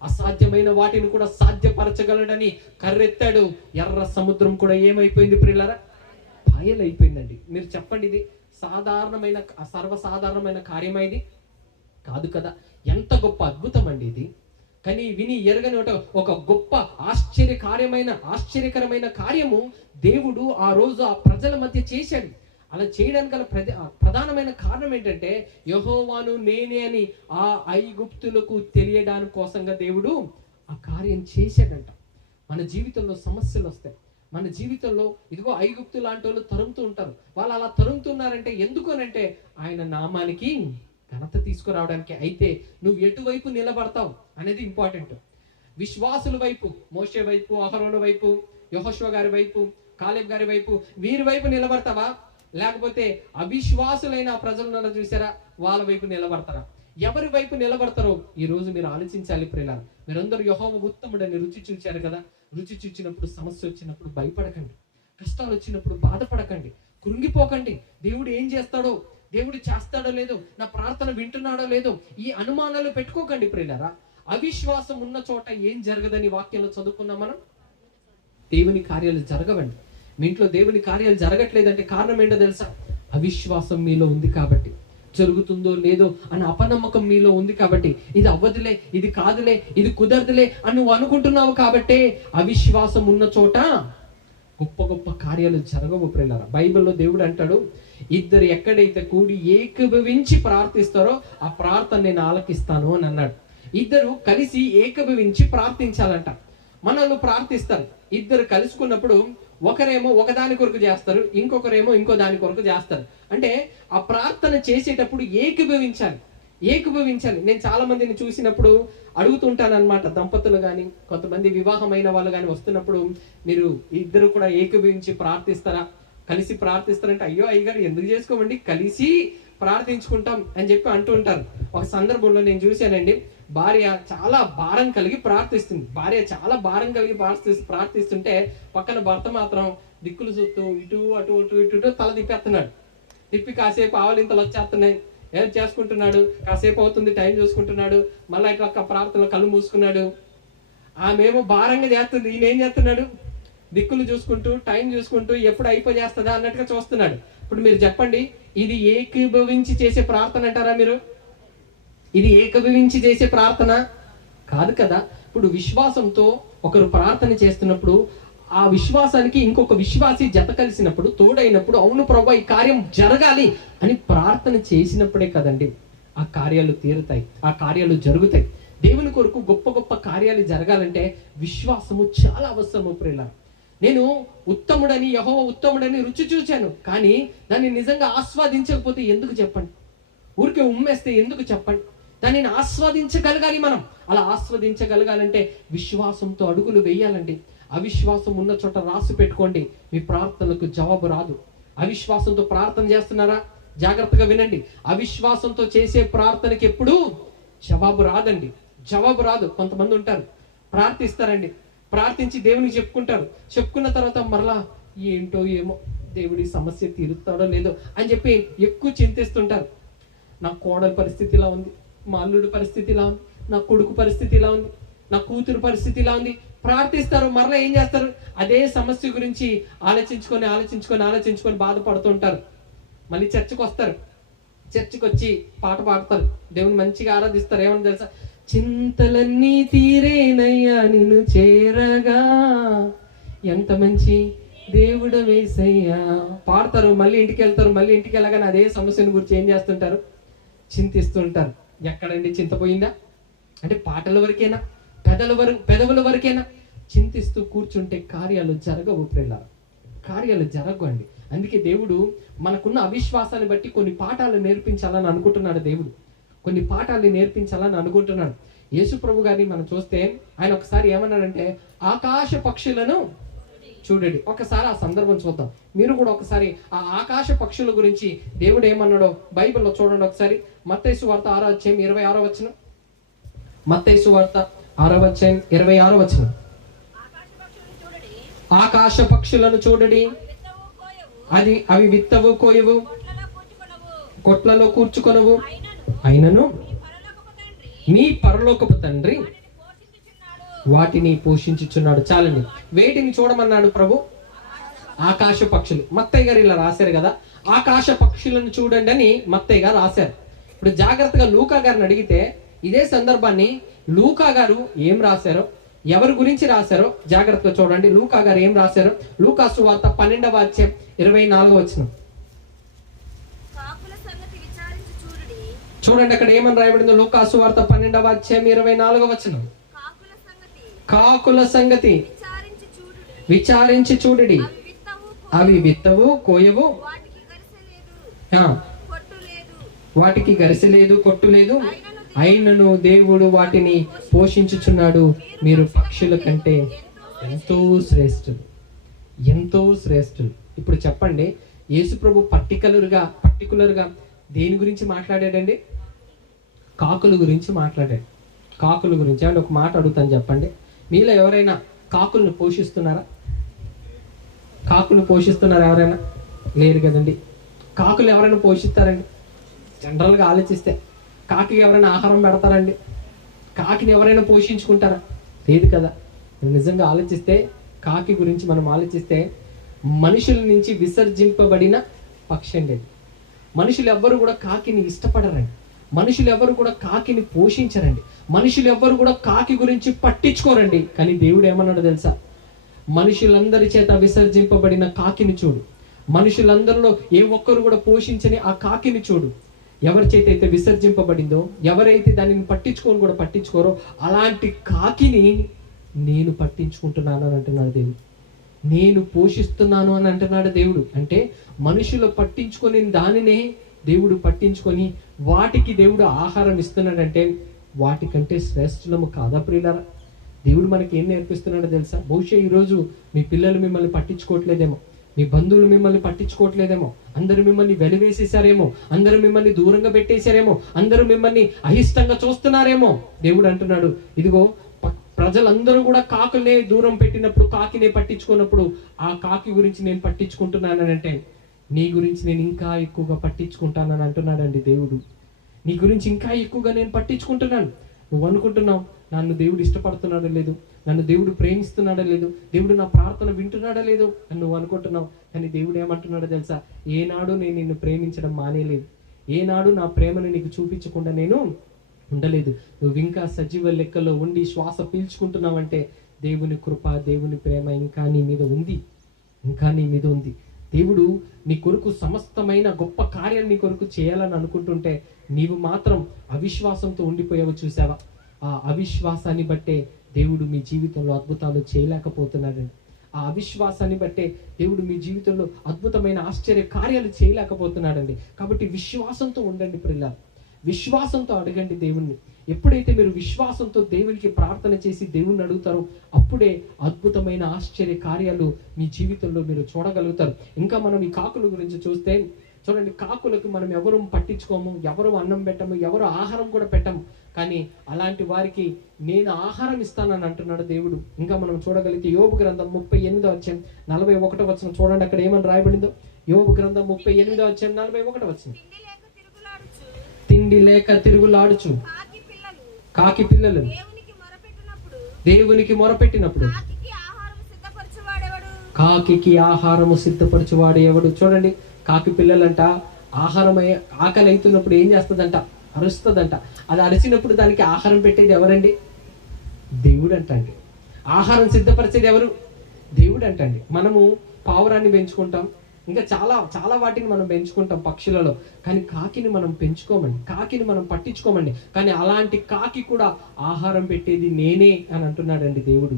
అసాధ్యమైన వాటిని కూడా సాధ్యపరచగలడని కర్రెత్తాడు. ఎర్ర సముద్రం కూడా ఏమైపోయింది ప్రియులారా? పాయలైపోయిందండి. మీరు చెప్పండి, ఇది సాధారణమైన సర్వసాధారణమైన కార్యమైంది కాదు కదా. ఎంత గొప్ప అద్భుతం అండి ఇది. కానీ విని ఎరగని ఒక గొప్ప ఆశ్చర్యకరమైన కార్యము దేవుడు ఆ రోజు ఆ ప్రజల మధ్య చేశాడు. అలా చేయడానికి గల ప్రధానమైన కారణం ఏంటంటే యెహోవాను నేనే అని ఆ ఐగుప్తులకు తెలియడానికి కోసంగా దేవుడు ఆ కార్యం చేశాడంట. మన జీవితంలో సమస్యలు వస్తాయి. మన జీవితంలో ఇదిగో ఐగుప్తు లాంటి వాళ్ళు తరుముతూ ఉంటారు. వాళ్ళు అలా తరుముతున్నారంటే ఎందుకనంటే ఆయన నామానికి ఘనత తీసుకురావడానికి. అయితే నువ్వు ఎటువైపు నిలబడతావు అనేది ఇంపార్టెంట్. విశ్వాసుల వైపు, మోషే వైపు, అహరోను వైపు, యెహోషువ గారి వైపు, కాలేబ్ గారి వైపు, వీరి వైపు నిలబడతావా? లేకపోతే అవిశ్వాసులైన ప్రజలను చూసారా వాళ్ళ వైపు నిలబడతారా? ఎవరి వైపు నిలబడతారో ఈ రోజు మీరు ఆలోచించాలి ప్రియులారా. మీరందరూ యెహోవా ఉత్తముడని రుచి చూచారు కదా. రుచి చూచినప్పుడు, సమస్య వచ్చినప్పుడు భయపడకండి, కష్టాలు వచ్చినప్పుడు బాధపడకండి, కృంగిపోకండి. దేవుడు ఏం చేస్తాడో, దేవుడు చేస్తాడో లేదో, నా ప్రార్థన వింటున్నాడో లేదో ఈ అనుమానాలు పెట్టుకోకండి ప్రియులారా. అవిశ్వాసం ఉన్న చోట ఏం జరగదని వాక్యంలో చదువుకున్నాం మనం. దేవుని కార్యాలు జరగవండి. మీ ఇంట్లో దేవుని కార్యాలు జరగట్లేదంటే కారణం ఏంటో తెలుసా? అవిశ్వాసం మీలో ఉంది కాబట్టి. జరుగుతుందో లేదో అన్న అపనమ్మకం మీలో ఉంది కాబట్టి, ఇది అవ్వదులే, ఇది కాదులే, ఇది కుదరదులే అని నువ్వు అనుకుంటున్నావు కాబట్టే అవిశ్వాసం ఉన్న చోట గొప్ప గొప్ప కార్యాలు జరగవు ప్రియులారా. బైబిల్లో దేవుడు అంటాడు, ఇద్దరు ఎక్కడైతే కూడి ఏకీభవించి ప్రార్థిస్తారో ఆ ప్రార్థన నేను ఆలకిస్తాను అని అన్నాడు. ఇద్దరు కలిసి ఏకీభవించి ప్రార్థించాలంట. మనల్ని ప్రార్థిస్తారు. ఇద్దరు కలుసుకున్నప్పుడు ఒకరేమో ఒకదాని కొరకు చేస్తారు, ఇంకొకరేమో ఇంకో దాని కొరకు చేస్తారు. అంటే ఆ ప్రార్థన చేసేటప్పుడు ఏకీభవించాలి. నేను చాలా మందిని చూసినప్పుడు అడుగుతుంటాను అనమాట. దంపతులు కానీ కొంతమంది వివాహమైన వాళ్ళు కానీ వస్తున్నప్పుడు, మీరు ఇద్దరు కూడా ఏకీభవించి ప్రార్థిస్తారా, కలిసి ప్రార్థిస్తారంటే, అయ్యో అయ్యగారు ఎందుకు చేసుకోమండి, కలిసి ప్రార్థించుకుంటాం అని చెప్పి అంటూ ఉంటారు. ఒక సందర్భంలో నేను చూశానండి, భార్య చాలా భారం కలిగి ప్రార్థిస్తుంటే పక్కన భర్త మాత్రం దిక్కులు చూస్తూ ఇటు అటు ఇటు ఇటు తల తిప్పేస్తున్నాడు. తిప్పి కాసేపు ఆవలింతలు వచ్చేస్తున్నాయి, ఏం చేసుకుంటున్నాడు, కాసేపు అవుతుంది టైం చూసుకుంటున్నాడు, మళ్ళీ ఇట్లా ప్రార్థనలో కళ్ళు మూసుకున్నాడు. ఆమెమో భారంగా చేస్తుంది, ఈయన ఏం చేస్తున్నాడు, దిక్కులు చూసుకుంటూ టైం చూసుకుంటూ ఎప్పుడు అయిపోయేస్తుందా అన్నట్టుగా చూస్తున్నాడు. ఇప్పుడు మీరు చెప్పండి, ఇది ఏకీభవించి చేసే ప్రార్థన అంటారా మీరు? ఇది ఏకీభవించి చేసే ప్రార్థన కాదు కదా. ఇప్పుడు విశ్వాసంతో ఒకరు ప్రార్థన చేస్తున్నప్పుడు ఆ విశ్వాసానికి ఇంకొక విశ్వాసి జత కలిసినప్పుడు, తోడైనప్పుడు, అవును ప్రభా ఈ కార్యం జరగాలి అని ప్రార్థన చేసినప్పుడే కదండి ఆ కార్యాలు తీరుతాయి, ఆ కార్యాలు జరుగుతాయి. దేవుని కొరకు గొప్ప గొప్ప కార్యాలు జరగాలంటే విశ్వాసము చాలా అవసరము ప్రియులారా. నేను ఉత్తముడని, యెహోవా ఉత్తముడని రుచి చూచాను, కానీ దాన్ని నిజంగా ఆస్వాదించకపోతే ఎందుకు చెప్పండి? ఊరికే ఉమ్మేస్తే ఎందుకు చెప్పండి? దానిని ఆస్వాదించగలగాలి. మనం అలా ఆస్వాదించగలగాలంటే విశ్వాసంతో అడుగులు వేయాలండి. అవిశ్వాసం ఉన్న చోట రాసి పెట్టుకోండి, మీ ప్రార్థనలకు జవాబు రాదు. అవిశ్వాసంతో ప్రార్థన చేస్తున్నారా? జాగ్రత్తగా వినండి. అవిశ్వాసంతో చేసే ప్రార్థనకి ఎప్పుడూ జవాబు రాదు. కొంతమంది ఉంటారు, ప్రార్థిస్తారండి, ప్రార్థించి దేవునికి చెప్పుకున్న తర్వాత మరలా ఏంటో ఏమో దేవుడి సమస్య తీరుతాడో లేదో అని చెప్పి ఎక్కువ చింతిస్తుంటారు. నా కోడలి పరిస్థితి ఇలా ఉంది, మా అల్లుడి పరిస్థితి ఇలా ఉంది, నా కొడుకు పరిస్థితి ఇలా ఉంది, నా కూతురు పరిస్థితి ఇలా ఉంది. ప్రార్థిస్తారు, మరలా ఏం చేస్తారు, అదే సమస్య గురించి ఆలోచించుకొని బాధపడుతుంటారు. మళ్ళీ చర్చకు వస్తారు, చర్చకు వచ్చి పాట పాడతారు, దేవుని మంచిగా ఆరాధిస్తారు. ఏమని తెలుసా? చింతలన్నీ తీరేనయ్యా నిన్ను చేరగా, ఎంత మంచి దేవుడు వేసయ్యా పాడతారు. మళ్ళీ ఇంటికి వెళ్ళగానే అదే సమస్యను గురించి ఏం చేస్తుంటారు, చింతిస్తుంటారు. ఎక్కడండి చింతపోయిందా అంటే పాటల వరకేనా, పెదవుల వరకేనా? చింతిస్తూ కూర్చుంటే కార్యాలు జరగవు ప్రియులారా, కార్యాలు జరగండి. అందుకే దేవుడు మనకున్న అవిశ్వాసాన్ని బట్టి కొన్ని పాఠాలు నేర్పించాలని అనుకుంటున్నాడు. యేసు ప్రభు గారిని మనం చూస్తే ఆయన ఒకసారి ఏమన్నాడంటే, ఆకాశ పక్షులను చూడండి. ఒకసారి ఆ సందర్భం చూద్దాం. మీరు కూడా ఒకసారి ఆ ఆకాశ పక్షుల గురించి దేవుడు ఏమన్నాడో బైబిల్లో చూడండి ఒకసారి. మత్తయి సువార్త 6వ అధ్యాయం 26వ వచనం. మత్తయి సువార్త 6వ అధ్యాయం 26వ వచనం. ఆకాశ పక్షులను చూడండి, అవి విత్తవు కోయవు, కొట్లలో కూర్చుకొనవు, అయినను మీ పరలోకపు తండ్రి వాటిని పోషించుచున్నాడు. చాలండి. వేటిని చూడమన్నాడు ప్రభు? ఆకాశ పక్షులు. మత్తయ్య గారు ఇలా రాశారు కదా, ఆకాశ పక్షులను చూడండి అని మత్తయ్య గారు రాశారు. ఇప్పుడు జాగ్రత్తగా లూకా గారిని అడిగితే ఇదే సందర్భాన్ని లూకా గారు ఏం రాశారో, ఎవరి గురించి రాశారో జాగ్రత్తగా చూడండి. లూకా గారు ఏం రాశారో, లూకా సువార్త 12వ అధ్యాయం 24వ వచనం చూడండి. అక్కడ ఏమని రాయబడిందో, లూకా సువార్త 12వ అధ్యాయం 24వ వచనం. కాకుల సంగతి విచారించి చూడుడి, అవి విత్తవు కోయవు, వాటికి గరిసె లేదు, కొట్టు లేదు, అయినను దేవుడు వాటిని పోషించుచున్నాడు. మీరు పక్షుల కంటే ఎంతో శ్రేష్ఠులు. ఇప్పుడు చెప్పండి, యేసు ప్రభు పర్టికులర్గా దేని గురించి మాట్లాడాడండి? కాకుల గురించి మాట్లాడాడు. కాకుల గురించి అంటే ఒక మాట అడుగుతాను, చెప్పండి. మీలో ఎవరైనా కాకులను పోషిస్తున్నారా? ఎవరైనా? లేరు కదండి. కాకులు ఎవరైనా పోషిస్తారండి? జనరల్గా ఆలోచిస్తే కాకి ఎవరైనా ఆహారం పెడతారండి? కాకిని ఎవరైనా పోషించుకుంటారా? లేదు కదా. నిజంగా ఆలోచిస్తే కాకి గురించి మనం ఆలోచిస్తే మనుషుల నుంచి విసర్జింపబడిన పక్షి అండి. మనుషులు ఎవ్వరు కూడా కాకిని ఇష్టపడరండి, మనుషులు ఎవరు కూడా కాకిని పోషించరండి, మనుషులు ఎవ్వరు కూడా కాకి గురించి పట్టించుకోరండి. కానీ దేవుడు ఏమన్నాడు తెలుసా? మనుషులందరి చేత విసర్జింపబడిన కాకిని చూడు, మనుషులందరిలో ఏ ఒక్కరు కూడా పోషించని ఆ కాకిని చూడు. ఎవరి చేత అయితే విసర్జింపబడిందో, ఎవరైతే దానిని పట్టించుకోరు అలాంటి కాకిని నేను పట్టించుకుంటున్నాను అని అంటున్నాడు దేవుడు. నేను పోషిస్తున్నాను అని అంటున్నాడు దేవుడు. అంటే మనుషులు పట్టించుకొని దానినే దేవుడు పట్టించుకొని వాటికి దేవుడు ఆహారం ఇస్తున్నాడంటే వాటికంటే శ్రేష్ఠులము కాదా ప్రియులారా? దేవుడు మనకి ఏం నేర్పిస్తున్నాడో తెలుసా? బహుశా ఈరోజు మీ పిల్లలు మిమ్మల్ని పట్టించుకోవట్లేదేమో, మీ బంధువులు మిమ్మల్ని పట్టించుకోవట్లేదేమో, అందరూ మిమ్మల్ని వెలివేసేసారేమో, అందరూ మిమ్మల్ని దూరంగా పెట్టేశారేమో, అందరూ మిమ్మల్ని అయిష్టంగా చూస్తున్నారేమో. దేవుడు అంటున్నాడు, ఇదిగో ప్రజలందరూ కూడా కాకులనే దూరం పెట్టినప్పుడు, కాకినే పట్టించుకున్నప్పుడు ఆ కాకి గురించి నేను పట్టించుకుంటున్నానని అంటే నీ గురించి నేను ఇంకా ఎక్కువగా పట్టించుకుంటానని అంటున్నాడండి దేవుడు. నీ గురించి ఇంకా ఎక్కువగా నేను పట్టించుకుంటున్నాను. నువ్వు అనుకుంటున్నావు నన్ను దేవుడు ఇష్టపడుతున్నాడో లేదు, నన్ను దేవుడు ప్రేమిస్తున్నాడో లేదు, దేవుడు నా ప్రార్థన వింటున్నాడో లేదు అని నువ్వు అనుకుంటున్నావు. కానీ దేవుడు ఏమంటున్నాడో తెలుసా? ఏనాడు నేను నిన్ను ప్రేమించడం మానేలేదు, ఏనాడు నా ప్రేమను నీకు చూపించకుండా నేను ఉండలేదు. నువ్వు ఇంకా సజీవ లెక్కలో ఉండి శ్వాస పీల్చుకుంటున్నావంటే దేవుని కృప, దేవుని ప్రేమ ఇంకా నీ మీద ఉంది, ఇంకా నీ మీద ఉంది. దేవుడు నీ కొరకు సమస్తమైన గొప్ప కార్యాలు నీ కొరకు చేయాలని అనుకుంటుంటే నీవు మాత్రం అవిశ్వాసంతో ఉండిపోయావు. చూసావా? ఆ అవిశ్వాసాన్ని బట్టే దేవుడు మీ జీవితంలో అద్భుతాలు చేయలేకపోతున్నాడండి. ఆ అవిశ్వాసాన్ని బట్టే దేవుడు మీ జీవితంలో అద్భుతమైన ఆశ్చర్య కార్యాలు చేయలేకపోతున్నాడండి. కాబట్టి విశ్వాసంతో ఉండండి ప్రియులారా, విశ్వాసంతో అడగండి దేవుణ్ణి. ఎప్పుడైతే మీరు విశ్వాసంతో దేవునికి ప్రార్థన చేసి దేవుణ్ణి అడుగుతారో అప్పుడే అద్భుతమైన ఆశ్చర్య కార్యాలు మీ జీవితంలో మీరు చూడగలుగుతారు. ఇంకా మనం ఈ కాకుల గురించి చూస్తే చూడండి, కాకులకు మనం ఎవరు పట్టించుకోము, ఎవరు అన్నం పెట్టము, ఎవరు ఆహారం కూడా పెట్టము. కానీ అలాంటి వారికి నేను ఆహారం ఇస్తానని అంటున్నాడు దేవుడు. ఇంకా మనం చూడగలిగితే యోబు గ్రంథం 38:41 చూడండి, అక్కడ ఏమని రాయబడిందో. యోబు గ్రంథం 38:41 తిండి లేక తిరుగులాడుచు కాకి పిల్లలు దేవునికి మొరపెట్టినప్పుడు కాకి ఆహారము సిద్ధపరచువాడు ఎవడు? చూడండి, కాకి పిల్లలంట ఆకలి అవుతున్నప్పుడు ఏం చేస్తుందంట? అరుస్తుందంట. అది అరిచినప్పుడు దానికి ఆహారం పెట్టేది ఎవరండి? దేవుడు అంటండి. ఆహారం సిద్ధపరిచేది ఎవరు? దేవుడు అంటండి. మనము పావురాన్ని పెంచుకుంటాం, ఇంకా చాలా చాలా వాటిని మనం పెంచుకుంటాం పక్షులలో, కానీ కాకిని మనం పెంచుకోమండి, కాకిని మనం పట్టించుకోమండి. కానీ అలాంటి కాకి కూడా ఆహారం పెట్టేది నేనే అని అంటున్నాడండి దేవుడు.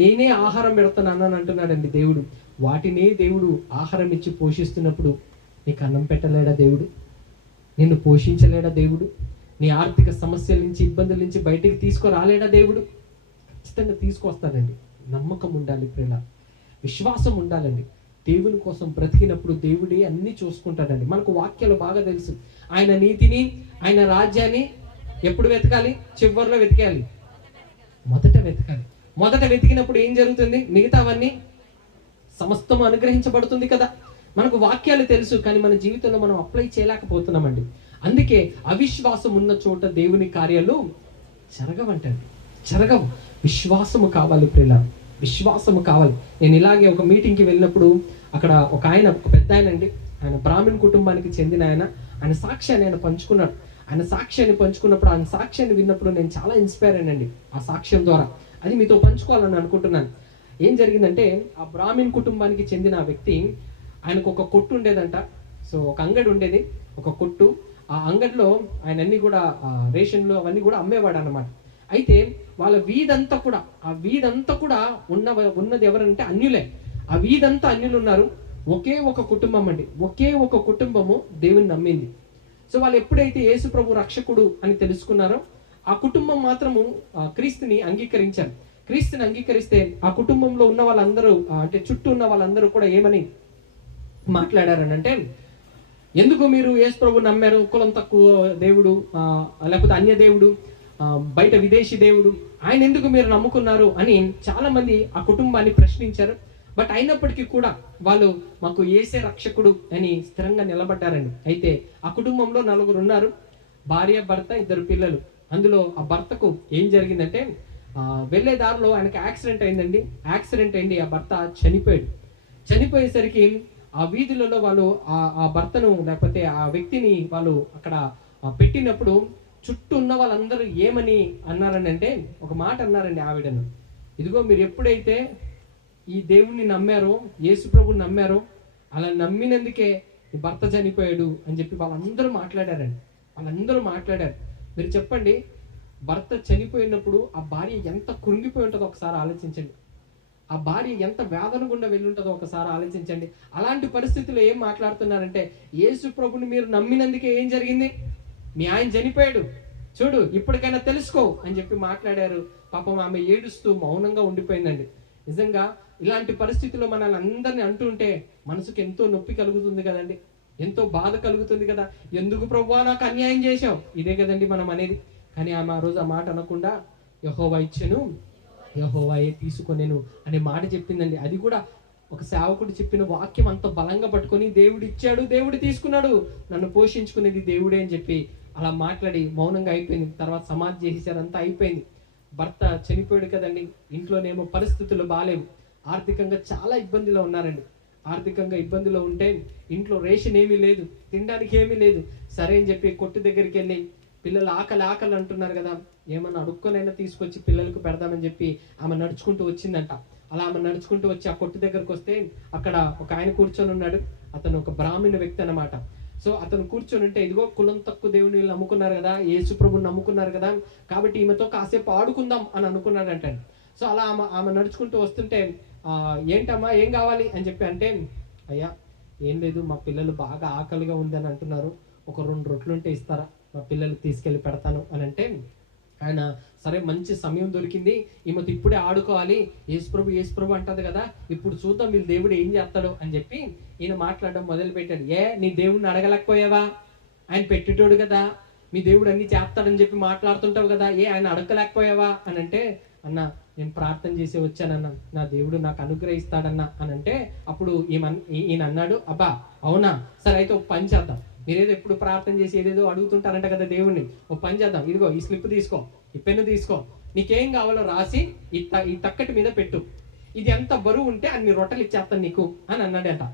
నేనే ఆహారం పెడతాను అని అంటున్నాడండి దేవుడు. వాటినే దేవుడు ఆహారం ఇచ్చి పోషిస్తున్నప్పుడు నీకు అన్నం పెట్టలేడా దేవుడు? నిన్ను పోషించలేడా దేవుడు? నీ ఆర్థిక సమస్యల నుంచి, ఇబ్బందుల నుంచి బయటికి తీసుకురాలేడా దేవుడు? ఖచ్చితంగా తీసుకొస్తాడండి. నమ్మకం ఉండాలి ప్రేమ, విశ్వాసం ఉండాలండి. దేవుని కోసం బ్రతికినప్పుడు దేవుడే అన్ని చూసుకుంటాడండి. మనకు వాక్యాలు బాగా తెలుసు. ఆయన నీతిని, ఆయన రాజ్యాన్ని ఎప్పుడు వెతకాలి? చివరిలో వెతకాలి, మొదట వెతకాలి. మొదట వెతికినప్పుడు ఏం జరుగుతుంది? మిగతావన్నీ సమస్తం అనుగ్రహించబడుతుంది కదా. మనకు వాక్యాలు తెలుసు, కానీ మన జీవితంలో మనం అప్లై చేయలేకపోతున్నామండి. అందుకే అవిశ్వాసం ఉన్న చోట దేవుని కార్యాలు జరగవంటండి, జరగవు. విశ్వాసము కావాలి ప్రియుల, విశ్వాసము కావాలి. నేను ఇలాగే ఒక మీటింగ్కి వెళ్ళినప్పుడు అక్కడ ఒక పెద్ద ఆయన అండి, ఆయన బ్రాహ్మణ్ కుటుంబానికి చెందిన ఆయన సాక్ష్యాన్ని ఆయన పంచుకున్నాడు. ఆయన సాక్ష్యాన్ని పంచుకున్నప్పుడు, ఆయన సాక్ష్యాన్ని విన్నప్పుడు నేను చాలా ఇన్స్పైర్ అయినండి ఆ సాక్ష్యం ద్వారా. అది మీతో పంచుకోవాలని అనుకుంటున్నాను. ఏం జరిగిందంటే, ఆ బ్రాహ్మణ్ కుటుంబానికి చెందిన ఆ వ్యక్తి, ఆయనకు ఒక కొట్టు ఉండేదంట. సో ఒక అంగడి ఉండేది, ఒక కొట్టు. ఆ అంగడిలో ఆయన అన్ని కూడా రేషన్లు అవన్నీ కూడా అమ్మేవాడు అన్నమాట. అయితే వాళ్ళ వీధంతా కూడా ఉన్నది ఎవరంటే అన్యులే. ఆ వీధంతా అన్యులు ఉన్నారు. ఒకే ఒక కుటుంబం అండి, ఒకే ఒక కుటుంబము దేవుని నమ్మింది. సో వాళ్ళు ఎప్పుడైతే యేసు ప్రభు రక్షకుడు అని తెలుసుకున్నారో ఆ కుటుంబం మాత్రము క్రీస్తుని అంగీకరించారు. క్రీస్తుని అంగీకరిస్తే ఆ కుటుంబంలో ఉన్న వాళ్ళందరూ, అంటే చుట్టూ ఉన్న వాళ్ళందరూ కూడా ఏమని మాట్లాడారనంటే, ఎందుకు మీరు యేసు ప్రభు నమ్మారు? కులం తక్కువ దేవుడు, లేకపోతే అన్య దేవుడు, బయట విదేశీ దేవుడు, ఆయన ఎందుకు మీరు నమ్ముకున్నారు అని చాలా మంది ఆ కుటుంబాన్ని ప్రశ్నించారు. బట్ అయినప్పటికీ కూడా వాళ్ళు మాకు యేసే రక్షకుడు అని స్థిరంగా నిలబడ్డారండి. అయితే ఆ కుటుంబంలో 4 ఉన్నారు, భార్య, భర్త, 2 పిల్లలు. అందులో ఆ భర్తకు ఏం జరిగిందంటే, వెళ్ళే దారిలో ఆయనకి యాక్సిడెంట్ అయిందండి. యాక్సిడెంట్ అయింది, ఆ భర్త చనిపోయాడు. చనిపోయేసరికి ఆ వీధులలో వాళ్ళు ఆ భర్తను, లేకపోతే ఆ వ్యక్తిని వాళ్ళు అక్కడ పెట్టినప్పుడు చుట్టూ ఉన్న వాళ్ళందరూ ఏమని అన్నారని అంటే, ఒక మాట అన్నారండి ఆవిడను, ఇదిగో మీరు ఎప్పుడైతే ఈ దేవుణ్ణి నమ్మారో, యేసు ప్రభుని నమ్మారో, అలా నమ్మినందుకే ఈ భర్త చనిపోయాడు అని చెప్పి వాళ్ళందరూ మాట్లాడారండి. వాళ్ళందరూ మాట్లాడారు. మీరు చెప్పండి, భర్త చనిపోయినప్పుడు ఆ భార్య ఎంత కృంగిపోయి ఉంటుందో ఒకసారి ఆలోచించండి. ఆ భార్య ఎంత వేదన గుండా వెళ్ళి ఉంటుందో ఒకసారి ఆలోచించండి. అలాంటి పరిస్థితుల్లో ఏం మాట్లాడుతున్నారంటే, యేసు ప్రభుని మీరు నమ్మినందుకే ఏం జరిగింది, మీ ఆయన చనిపోయాడు చూడు, ఇప్పటికైనా తెలుసుకో అని చెప్పి మాట్లాడారు. పాపం ఆమె ఏడుస్తూ మౌనంగా ఉండిపోయిందండి. నిజంగా ఇలాంటి పరిస్థితుల్లో మనల్ని అందరినీ అంటుంటే మనసుకు ఎంతో నొప్పి కలుగుతుంది కదండి, ఎంతో బాధ కలుగుతుంది కదా. ఎందుకు ప్రభువా నాకు అన్యాయం చేశావు, ఇదే కదండి మనం అనేది. కానీ ఆమె ఆ రోజు ఆ మాట అనకుండా యెహోవా ఇచ్చెను, యెహోవాయే తీసుకొనెను అనే మాట చెప్పిందండి. అది కూడా ఒక సేవకుడు చెప్పిన వాక్యం అంత బలంగా పట్టుకొని, దేవుడు ఇచ్చాడు, దేవుడు తీసుకున్నాడు, నన్ను పోషించుకునేది దేవుడే అని చెప్పి అలా మాట్లాడి మౌనంగా అయిపోయింది. తర్వాత సమాధి చేసేసారు, అంతా అయిపోయింది. భర్త చనిపోయాడు కదండి. ఇంట్లోనేమో పరిస్థితులు బాగాలేవు, ఆర్థికంగా చాలా ఇబ్బందిలో ఉన్నారండి. ఆర్థికంగా ఇబ్బందిలో ఉంటే ఇంట్లో రేషన్ ఏమీ లేదు, తినడానికి ఏమీ లేదు. సరే అని చెప్పి కొట్టు దగ్గరికి వెళ్ళి, పిల్లలు ఆకలి ఆకలి అంటున్నారు కదా, ఏమన్నా అడుక్కొనైనా తీసుకొచ్చి పిల్లలకు పెడదామని చెప్పి ఆమె నడుచుకుంటూ వచ్చిందంట. అలా ఆమె నడుచుకుంటూ వచ్చి ఆ కొట్టు దగ్గరకు వస్తే అక్కడ ఒక ఆయన కూర్చొని ఉన్నాడు. అతను ఒక బ్రాహ్మణ వ్యక్తి అన్నమాట. సో అతను కూర్చొని ఉంటే, ఇదిగో కులం తక్కువ దేవుని వీళ్ళు నమ్ముకున్నారు కదా, యేసు ప్రభుని నమ్ముకున్నారు కదా, కాబట్టి ఈమెతో కాసేపు ఆడుకుందాం అని అనుకున్నాడంట. సో అలా ఆమె నడుచుకుంటూ వస్తుంటే, ఏంటమ్మా ఏం కావాలి అని చెప్పి అంటే, అయ్యా ఏం లేదు, మా పిల్లలు బాగా ఆకలిగా ఉందని అంటున్నారు, ఒక 2 రొట్లు ఉంటే ఇస్తారా, మా పిల్లలకి తీసుకెళ్ళి పెడతాను అని అంటే, ఆయన సరే మంచి సమయం దొరికింది, ఈమెతో ఇప్పుడే ఆడుకోవాలి, యేసు ప్రభు అంటది కదా, ఇప్పుడు చూద్దాం వీళ్ళు దేవుడు ఏం చేస్తాడు అని చెప్పి ఈయన మాట్లాడడం మొదలు పెట్టాడు. నీ దేవుడిని అడగలేకపోయావా, ఆయన పెట్టేటోడు కదా, మీ దేవుడు అన్ని చేస్తాడని చెప్పి మాట్లాడుతుంటావు కదా, ఆయన అడగలేకపోయావా అని అంటే, అన్న నేను ప్రార్థన చేసి వచ్చానన్న, నా దేవుడు నాకు అనుగ్రహిస్తాడన్నా అని అంటే, అప్పుడు ఈయన అన్నాడు, అబ్బా అవునా, సరే అయితే ఒక పని చేద్దాం, మీరేదో ఎప్పుడు ప్రార్థన చేసి ఏదేదో అడుగుతుంటారంట కదా దేవుణ్ణి, ఒక పని చేద్దాం, ఇదిగో ఈ స్లిప్ తీసుకో, ఈ పెన్ను తీసుకో, నీకేం కావాలో రాసి ఈ తక్కటి మీద పెట్టు, ఇది ఎంత బరువు ఉంటే అన్ని రొట్టెలు ఇచ్చేస్తాను నీకు అని అన్నాడంట.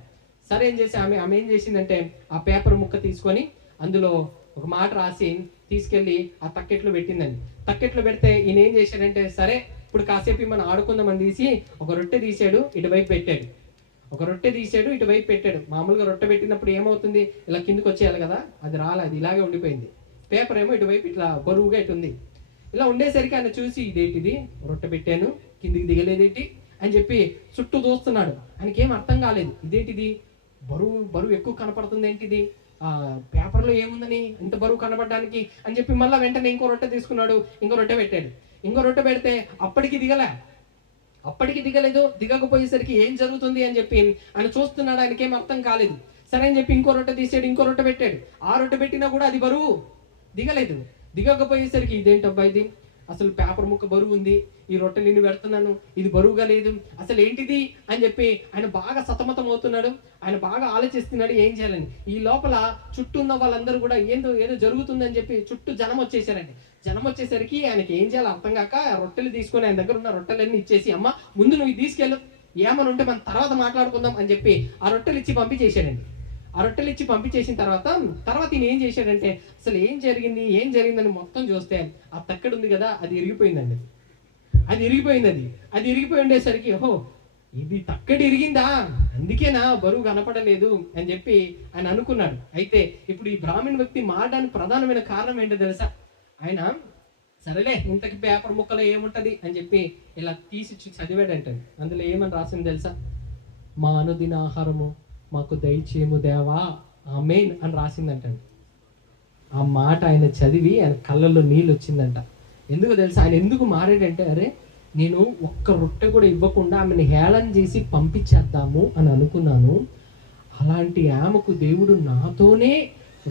సరే ఏం చేసి ఆమె ఏం చేసిందంటే, ఆ పేపర్ ముక్క తీసుకొని అందులో ఒక మాట రాసి తీసుకెళ్లి ఆ తక్కెట్లో పెట్టిందండి. తక్కెట్లో పెడితే ఈయన ఏం చేశాడంటే, సరే ఇప్పుడు కాసేపు మనం ఆడుకుందామని తీసి ఒక రొట్టె తీసాడు, ఇటువైపు పెట్టాడు, ఒక రొట్టె తీసాడు, ఇటువైపు పెట్టాడు. మామూలుగా రొట్టె పెట్టినప్పుడు ఏమవుతుంది, ఇలా కిందకి వచ్చేయాలి కదా, అది రాలే, అది ఇలాగే ఉండిపోయింది. పేపర్ ఏమో ఇటువైపు ఇట్లా బరువుగా ఇటు ఉంది. ఇలా ఉండేసరికి ఆయన చూసి, ఇదేంటిది, రొట్టె పెట్టాను కిందికి దిగలేదేంటి అని చెప్పి చుట్టూ చూస్తున్నాడు. ఆయనకి ఏం అర్థం కాలేదు, ఇదేంటిది బరువు ఎక్కువ కనపడుతుంది, ఏంటిది, పేపర్లో ఏముందని ఇంత బరువు కనపడడానికి అని చెప్పి మళ్ళీ వెంటనే ఇంకో రొట్టె తీసుకున్నాడు, ఇంకో రొట్టె పెట్టాడు. ఇంకో రొట్టె పెడితే అప్పటికి దిగలేదు. దిగకపోయేసరికి ఏం జరుగుతుంది అని చెప్పి ఆయన చూస్తున్నాడు, ఆయనకి ఏం అర్థం కాలేదు. సరే అని చెప్పి ఇంకో రొట్టె తీసాడు, ఇంకో రొట్టె పెట్టాడు. ఆ రొట్టె పెట్టినా కూడా అది బరువు దిగలేదు. దిగకపోయేసరికి ఇదేంటబ్బా ఇది, అసలు పేపర్ ముక్క బరువు ఉంది, ఈ రొట్టె నిన్ను పెడుతున్నాను, ఇది బరువుగా లేదు, అసలు ఏంటిది అని చెప్పి ఆయన బాగా సతమతం అవుతున్నాడు. ఆయన బాగా ఆలోచిస్తున్నాడు ఏం చేయాలని. ఈ లోపల చుట్టూ ఉన్న వాళ్ళందరూ కూడా ఏదో జరుగుతుందని చెప్పి చుట్టూ జనం వచ్చేసారండి. జనం వచ్చేసరికి ఆయనకి ఏం చేయాలో అర్థం కాక రొట్టెలు తీసుకొని ఆయన దగ్గర ఉన్న రొట్టెలన్నీ ఇచ్చేసి, అమ్మ ముందు నువ్వు తీసుకెళ్ళు, ఏమని ఉంటే మనం తర్వాత మాట్లాడుకుందాం అని చెప్పి ఆ రొట్టెలు ఇచ్చి పంపించేసాడండి. ఆ రొట్టెలు ఇచ్చి పంపించేసిన తర్వాత ఈయన ఏం చేశాడంటే, అసలు ఏం జరిగిందని మొత్తం చూస్తే ఆ తక్కడు ఉంది కదా, అది ఇరిగిపోయిందండి. అది ఇరిగిపోయి ఉండేసరికి, ఓహో ఇది తక్కడి ఇరిగిందా, అందుకేనా బరువు కనపడలేదు అని చెప్పి ఆయన అనుకున్నాడు. అయితే ఇప్పుడు ఈ బ్రాహ్మణ వ్యక్తి మారడానికి ప్రధానమైన కారణం ఏంటో తెలుసా, ఆయన సరేలే ఇంతకి పేపర్ ముక్కలో ఏముంటది అని చెప్పి ఇలా తీసి చదివాడంటే, అందులో ఏమని రాసింది తెలుసా, మా అనుదిన ఆహారము మాకు దయచేయము దేవా ఆమేన్ అని రాసిందంటండి. ఆ మాట ఆయన చదివి ఆయన కళ్ళల్లో నీళ్ళు వచ్చిందంట. ఎందుకు తెలుసా, ఆయన ఎందుకు మారాడంటే, అరే నేను ఒక్క రొట్టె కూడా ఇవ్వకుండా ఆమెను హేళన చేసి పంపించేద్దాము అని అనుకున్నాను, అలాంటి ఆమెకు దేవుడు నాతోనే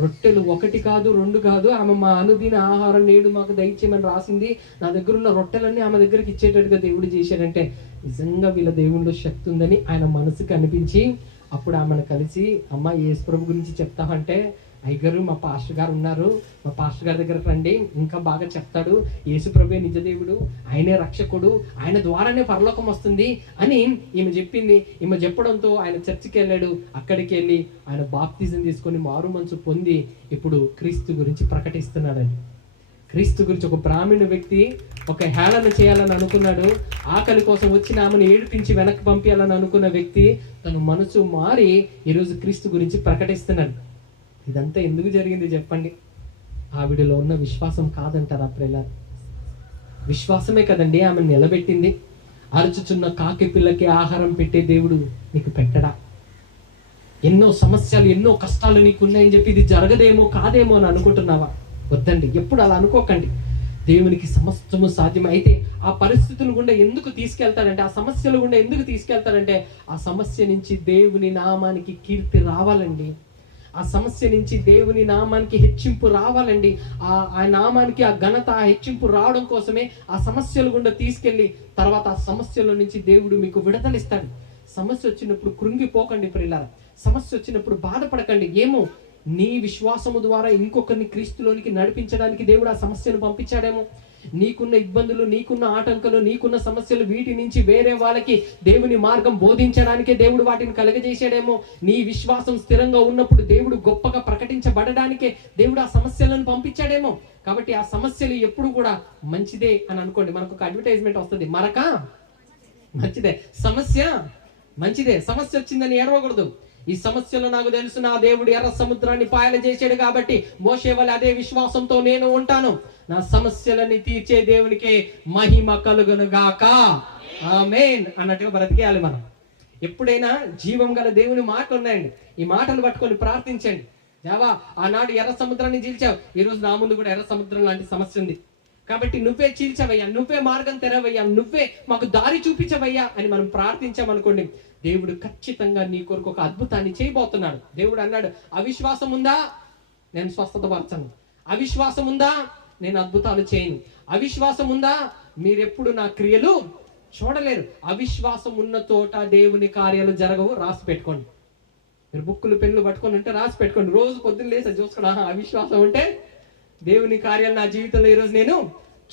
రొట్టెలు 1 కాదు 2 కాదు, ఆమె మా అనుదిన ఆహారం నేడు మాకు దయచేయమని రాసింది, నా దగ్గర ఉన్న రొట్టెలన్నీ ఆమె దగ్గరికి ఇచ్చేటట్టుగా దేవుడు చేశాడంటే, నిజంగా వీళ్ళ దేవుళ్ళు శక్తి ఉందని ఆయన మనసుకు అనిపించి, అప్పుడు ఆమెను కలిసి, అమ్మ యేసు ప్రభు గురించి చెప్తామంటే, అయ్యగారు మా పాస్టర్ గారు ఉన్నారు, మా పాస్టర్ గారి దగ్గరకు రండి, ఇంకా బాగా చెప్తాడు, యేసు ప్రభువే నిజ దేవుడు, ఆయనే రక్షకుడు, ఆయన ద్వారానే పరలోకం వస్తుంది అని ఈమె చెప్పింది. ఈమె చెప్పడంతో ఆయన చర్చికి వెళ్ళాడు. అక్కడికి వెళ్ళి ఆయన బాప్తిజం తీసుకొని మారు మనసు పొంది ఇప్పుడు క్రీస్తు గురించి ప్రకటిస్తున్నాడండి. క్రీస్తు గురించి ఒక బ్రాహ్మణ వ్యక్తి ఒక హేళన చేయాలని అనుకున్నాడు, ఆకలి కోసం వచ్చిన ఆమెను ఏడిపించి వెనక్కి పంపించాలని అనుకున్న వ్యక్తి తన మనసు మారి ఈరోజు క్రీస్తు గురించి ప్రకటిస్తున్నాడు. ఇదంతా ఎందుకు జరిగింది చెప్పండి, ఆవిడలో ఉన్న విశ్వాసం కాదంటారా ప్రియులారా? విశ్వాసమే కదండి ఆమె నిలబెట్టింది. అరుచుచున్న కాకి పిల్లకి ఆహారం పెట్టే దేవుడు నీకు పెట్టడా? ఎన్నో సమస్యలు, ఎన్నో కష్టాలు నీకున్నాయని చెప్పి ఇది జరగదేమో, కాదేమో అని అనుకుంటున్నావా? వద్దండి, ఎప్పుడు అలా అనుకోకండి. దేవునికి సమస్తము సాధ్యం. అయితే ఆ పరిస్థితుల గుండా ఎందుకు తీసుకెళ్తాడంటే, ఆ సమస్యల గుండా ఎందుకు తీసుకెళ్తాడంటే, ఆ సమస్య నుంచి దేవుని నామానికి కీర్తి రావాలండి. ఆ సమస్య నుంచి దేవుని నామానికి హెచ్చింపు రావాలండి. ఆ నామానికి ఆ ఘనత, ఆ హెచ్చింపు రావడం కోసమే ఆ సమస్యల గుండా తీసుకెళ్ళి తర్వాత ఆ సమస్యల నుంచి దేవుడు మీకు విడుదలిస్తాడు. సమస్య వచ్చినప్పుడు కృంగిపోకండి ప్రియులారా. సమస్య వచ్చినప్పుడు బాధపడకండి. ఏమో నీ విశ్వాసము ద్వారా ఇంకొకరిని క్రీస్తులోనికి నడిపించడానికి దేవుడు ఆ సమస్యను పంపించాడేమో. నీకున్న ఇబ్బందులు, నీకున్న ఆటంకాలు, నీకున్న సమస్యలు, వీటి నుంచి వేరే వాళ్ళకి దేవుని మార్గం బోధించడానికే దేవుడు వాటిని కలగజేశాడేమో. నీ విశ్వాసం స్థిరంగా ఉన్నప్పుడు దేవుడు గొప్పగా ప్రకటించబడడానికే దేవుడు ఆ సమస్యలను పంపించాడేమో. కాబట్టి ఆ సమస్యలు ఎప్పుడు కూడా మంచిదే అని అనుకోండి. మనకు ఒక అడ్వర్టైజ్మెంట్ వస్తుంది, మరక మంచిదే, సమస్య మంచిదే. సమస్య వచ్చిందని ఏడవకూడదు. ఈ సమస్యలో నాకు తెలుసు నా దేవుడు ఎర్ర సముద్రాన్ని పాయలు చేశాడు కాబట్టి మోషే వలె అదే విశ్వాసంతో నేను ఉంటాను. నా సమస్యలని తీర్చే దేవునికి మహిమ కలుగును గాక, ఆమేన్ అన్నట్టుగా బ్రతికేయాలి మనం. ఎప్పుడైనా జీవం గల దేవుని మాటలు ఉన్నాయండి. ఈ మాటలు పట్టుకొని ప్రార్థించండి. దేవా, ఆనాడు ఎర్ర సముద్రాన్ని చీల్చావు, ఈరోజు నా ముందు కూడా ఎర్ర సముద్రం లాంటి సమస్య ఉంది కాబట్టి నువ్వే చీల్చవయ్యా, నువ్వే మార్గం తెరవయ్యా, నువ్వే మాకు దారి చూపించవయ్యా అని మనం ప్రార్థించామనుకోండి, దేవుడు ఖచ్చితంగా నీ కొరకు ఒక అద్భుతాన్ని చేయబోతున్నాడు. దేవుడు అన్నాడు, అవిశ్వాసం ఉందా, నేను స్వస్థత పరచను. అవిశ్వాసం ఉందా, నేను అద్భుతాలు చేయను. అవిశ్వాసం ఉందా, మీరెప్పుడు నా క్రియలు చూడలేరు. అవిశ్వాసం ఉన్న తోట దేవుని కార్యాలు జరగవు. రాసి పెట్టుకోండి. మీరు బుక్కులు పెన్నులు పట్టుకొని ఉంటే రాసి పెట్టుకోండి. రోజు పొద్దున్న లేసి చూసుకోండి, అవిశ్వాసం ఉంటే దేవుని కార్యాలు నా జీవితంలో ఈరోజు నేను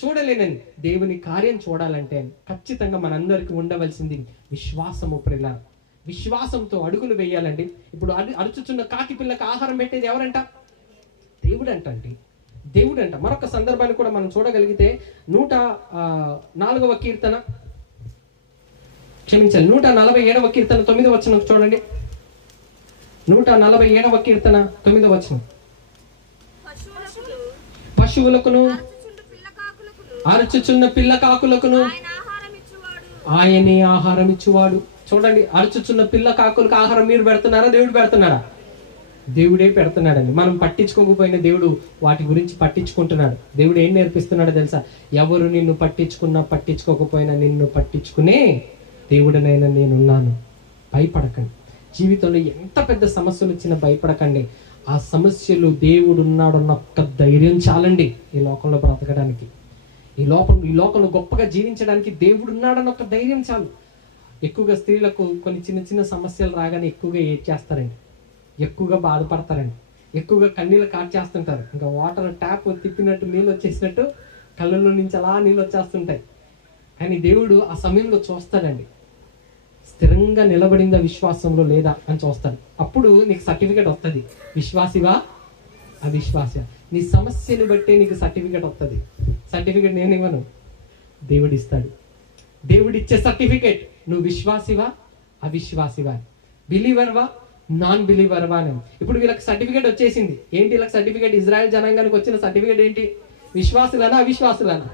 చూడలేనని. దేవుని కార్యం చూడాలంటే ఖచ్చితంగా మనందరికీ ఉండవలసింది విశ్వాసము. ప్రియుల విశ్వాసంతో అడుగులు వేయాలండి. ఇప్పుడు అరుచుచున్న కాకి పిల్లకి ఆహారం పెట్టేది ఎవరంట? దేవుడు అంటండి, దేవుడు అంట. మరొక సందర్భాన్ని కూడా మనం చూడగలిగితే 104వ కీర్తన, క్షమించాలి 147వ కీర్తన 9వ వచనం చూడండి. 147వ కీర్తన 9వ వచనం. పశువులకును అరుచుచున్న పిల్ల కాకులకును ఆయనే ఆహారం ఇచ్చువాడు. చూడండి, అరుచుచున్న పిల్ల కాకులకు ఆహారం మీరు పెడుతున్నారా, దేవుడు పెడుతున్నాడా? దేవుడే పెడుతున్నాడండి. మనం పట్టించుకోకపోయినా దేవుడు వాటి గురించి పట్టించుకుంటున్నాడు. దేవుడు ఏం నేర్పిస్తున్నాడో తెలుసా? ఎవరు నిన్ను పట్టించుకున్నా పట్టించుకోకపోయినా నిన్ను పట్టించుకునే దేవుడనైనా నేనున్నాను. భయపడకండి. జీవితంలో ఎంత పెద్ద సమస్యలు వచ్చినా భయపడకండి. ఆ సమస్యలు దేవుడు ఉన్నాడన్న ఒక్క ధైర్యం చాలండి ఈ లోకంలో బ్రతకడానికి. ఈ లోకంలో గొప్పగా జీవించడానికి దేవుడు ఉన్నాడన్న ఒక ధైర్యం చాలు. ఎక్కువగా స్త్రీలకు కొన్ని చిన్న చిన్న సమస్యలు రాగానే ఎక్కువగా ఏడ్చేస్తారండి, ఎక్కువగా బాధపడతారండి, ఎక్కువగా కన్నీళ్ళు కార్చేస్తుంటారు. ఇంకా వాటర్ ట్యాప్ తిప్పినట్టు నీళ్ళు వచ్చేసినట్టు కళ్ళల్లో నుంచి అలా నీళ్ళు వచ్చేస్తుంటాయి. కానీ దేవుడు ఆ సమయంలో చూస్తాడండి, స్థిరంగా నిలబడిందా విశ్వాసంలో లేదా అని చూస్తాడు. అప్పుడు నీకు సర్టిఫికేట్ వస్తుంది, విశ్వాసివా అవిశ్వాస. నీ సమస్యను బట్టే నీకు సర్టిఫికేట్ వస్తుంది. సర్టిఫికేట్ నేను ఇవ్వను, దేవుడు ఇస్తాడు. దేవుడు ఇచ్చే సర్టిఫికేట్ నువ్వు విశ్వాసివా అవిశ్వాసివా, బిలీవర్వా నాన్ బిలీవర్వా అని. ఇప్పుడు వీళ్ళకి సర్టిఫికేట్ వచ్చేసింది. ఏంటి వీళ్ళకి సర్టిఫికేట్? ఇజ్రాయెల్ జనాంగానికి వచ్చిన సర్టిఫికేట్ ఏంటి? విశ్వాసులనా అవిశ్వాసులనా?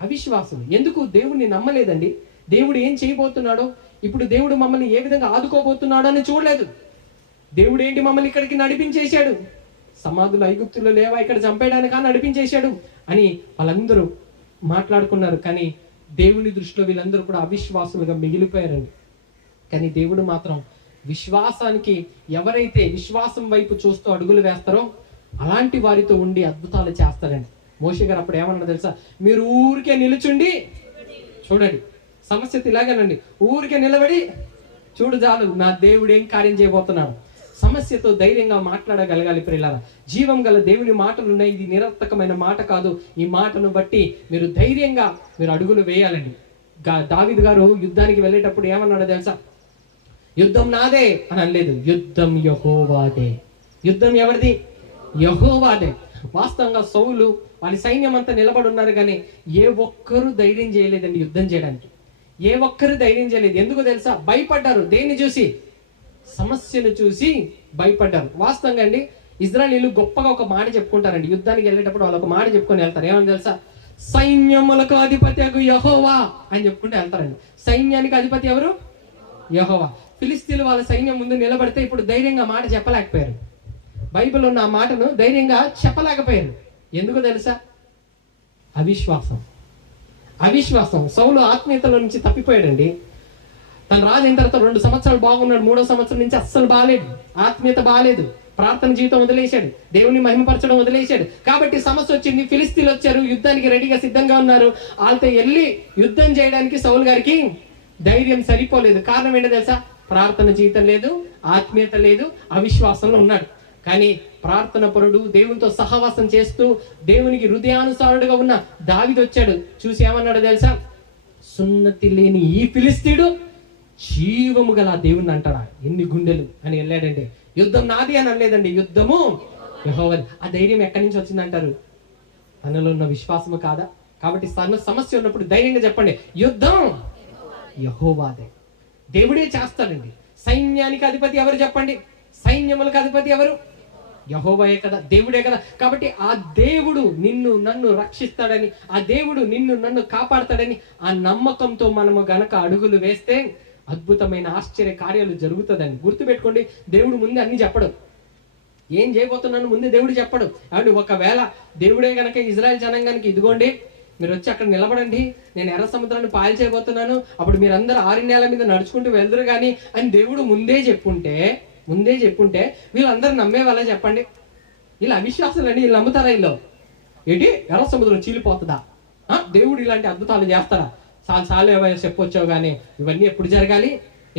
అవిశ్వాసులు. ఎందుకు? దేవుడిని నమ్మలేదండి. దేవుడు ఏం చేయబోతున్నాడో, ఇప్పుడు దేవుడు మమ్మల్ని ఏ విధంగా ఆదుకోబోతున్నాడో అని చూడలేదు. దేవుడు ఏంటి మమ్మల్ని ఇక్కడికి నడిపించేశాడు, సమాధులు ఐగుప్తులో లేవా ఇక్కడ చంపేయడానికా నడిపించేశాడు అని వాళ్ళందరూ మాట్లాడుకున్నారు. కానీ దేవుని దృష్టిలో వీళ్ళందరూ కూడా అవిశ్వాసులుగా మిగిలిపోయారండి. కానీ దేవుడు మాత్రం విశ్వాసానికి, ఎవరైతే విశ్వాసం వైపు చూస్తూ అడుగులు వేస్తారో అలాంటి వారితో ఉండి అద్భుతాలు చేస్తారండి. మోషే గారు అప్పుడు ఏమన్నా తెలుసా? మీరు ఊరికే నిలుచుండి చూడండి. సమస్య ఇలాగేనండి, ఊరికే నిలబడి చూడు చాలు, నా దేవుడు ఏం కార్యం చేయబోతున్నాడు. సమస్యతో ధైర్యంగా మాట్లాడగలగాలి ప్రియులారా. జీవం గల దేవుని మాటలు ఉన్నాయి. ఇది నిరర్థకమైన మాట కాదు. ఈ మాటను బట్టి మీరు ధైర్యంగా మీరు అడుగులు వేయాలండి. దావీదు గారు యుద్ధానికి వెళ్ళేటప్పుడు ఏమన్నాడో తెలుసా? యుద్ధం నాదే అని అనలేదు, యుద్ధం యెహోవాదే. యుద్ధం ఎవరిది? యెహోవాదే. వాస్తవంగా సౌలు వారి సైన్యం అంతా నిలబడి ఉన్నారు, కానీ ఏ ఒక్కరూ ధైర్యం చేయలేదండి యుద్ధం చేయడానికి. ఏ ఒక్కరు ధైర్యం చేయలేదు. ఎందుకు తెలుసా? భయపడ్డారు. దేన్ని చూసి? సమస్యను చూసి భయపడ్డారు. వాస్తవంగా అండి, ఇజ్రాయేలీలు గొప్పగా ఒక మాట చెప్పుకుంటారండి. యుద్ధానికి వెళ్ళేటప్పుడు వాళ్ళు ఒక మాట చెప్పుకొని వెళ్తారు. ఏమని తెలుసా? సైన్యములకు అధిపతి యెహోవా అని చెప్పుకుంటూ వెళ్తారండి. సైన్యానికి అధిపతి ఎవరు? యెహోవా. ఫిలిస్తీన్లు వాళ్ళ సైన్యం ముందు నిలబడితే ఇప్పుడు ధైర్యంగా మాట చెప్పలేకపోయారు. బైబిల్ ఉన్న ఆ మాటను ధైర్యంగా చెప్పలేకపోయారు. ఎందుకు తెలుసా? అవిశ్వాసం. సౌలు ఆత్మీయతలో నుంచి తప్పిపోయాడండి. తన రాజు అయిన తర్వాత 2 సంవత్సరాలు బాగున్నాడు, 3వ సంవత్సరం నుంచి అస్సలు బాగాలేదు, ఆత్మీయత బాగాలేదు, ప్రార్థన జీవితం వదిలేశాడు, దేవుని మహిమపరచడం వదిలేశాడు. కాబట్టి సమస్య వచ్చింది. ఫిలిస్తీన్లు వచ్చారు, యుద్ధానికి రెడీగా సిద్ధంగా ఉన్నారు. వాళ్ళతో వెళ్ళి యుద్ధం చేయడానికి సౌలు గారికి ధైర్యం సరిపోలేదు. కారణం ఏంటో తెలుసా? ప్రార్థన జీవితం లేదు, ఆత్మీయత లేదు, అవిశ్వాసంలో ఉన్నాడు. కానీ ప్రార్థన పరుడు, దేవునితో సహవాసం చేస్తూ దేవునికి హృదయానుసారుడుగా ఉన్న దావీదు వచ్చాడు. చూసి ఏమన్నాడు తెలుసా? సున్నతి లేని ఈ ఫిలిస్తీయుడు జీవము గల దేవుణ్ణి అంటాడా? ఎన్ని గుండెలు అని వెళ్ళాడండి. యుద్ధం నాది అని అనలేదండి, యుద్ధము యెహోవాది. ఆ ధైర్యం ఎక్కడి నుంచి వచ్చిందంటారు? తనలో ఉన్న విశ్వాసము కాదా? కాబట్టి సమస్య ఉన్నప్పుడు ధైర్యంగా చెప్పండి, యుద్ధం యెహోవాదే, దేవుడే చేస్తాడండి. సైన్యానికి అధిపతి ఎవరు చెప్పండి? సైన్యములకు అధిపతి ఎవరు? యెహోవాయే కదా, దేవుడే కదా. కాబట్టి ఆ దేవుడు నిన్ను నన్ను రక్షిస్తాడని, ఆ దేవుడు నిన్ను నన్ను కాపాడతాడని ఆ నమ్మకంతో మనము గనక అడుగులు వేస్తే అద్భుతమైన ఆశ్చర్య కార్యాలు జరుగుతుందని గుర్తుపెట్టుకోండి. దేవుడు ముందే అన్ని చెప్పడు. ఏం చేయబోతున్నాను ముందే దేవుడు చెప్పడు. కాబట్టి ఒకవేళ దేవుడే గనక ఇజ్రాయెల్ జనాంగానికి ఇదిగోండి మీరు వచ్చి అక్కడ నిలబడండి, నేను ఎర్ర సముద్రాన్ని పాలు చేయబోతున్నాను, అప్పుడు మీరందరూ 6 నేల మీద నడుచుకుంటూ వెళ్దురు కానీ అని దేవుడు ముందే చెప్పుంటే వీళ్ళందరూ నమ్మే వాళ్ళే చెప్పండి? వీళ్ళు అవిశ్వాసాలండి. వీళ్ళు నమ్ముతారా? వీళ్ళు ఏంటి ఎర్ర సముద్రం చీలిపోతుందా? దేవుడు ఇలాంటి అద్భుతాలు చేస్తారా? చాలు చెప్పొచ్చావు కానీ ఇవన్నీ ఎప్పుడు జరగాలి,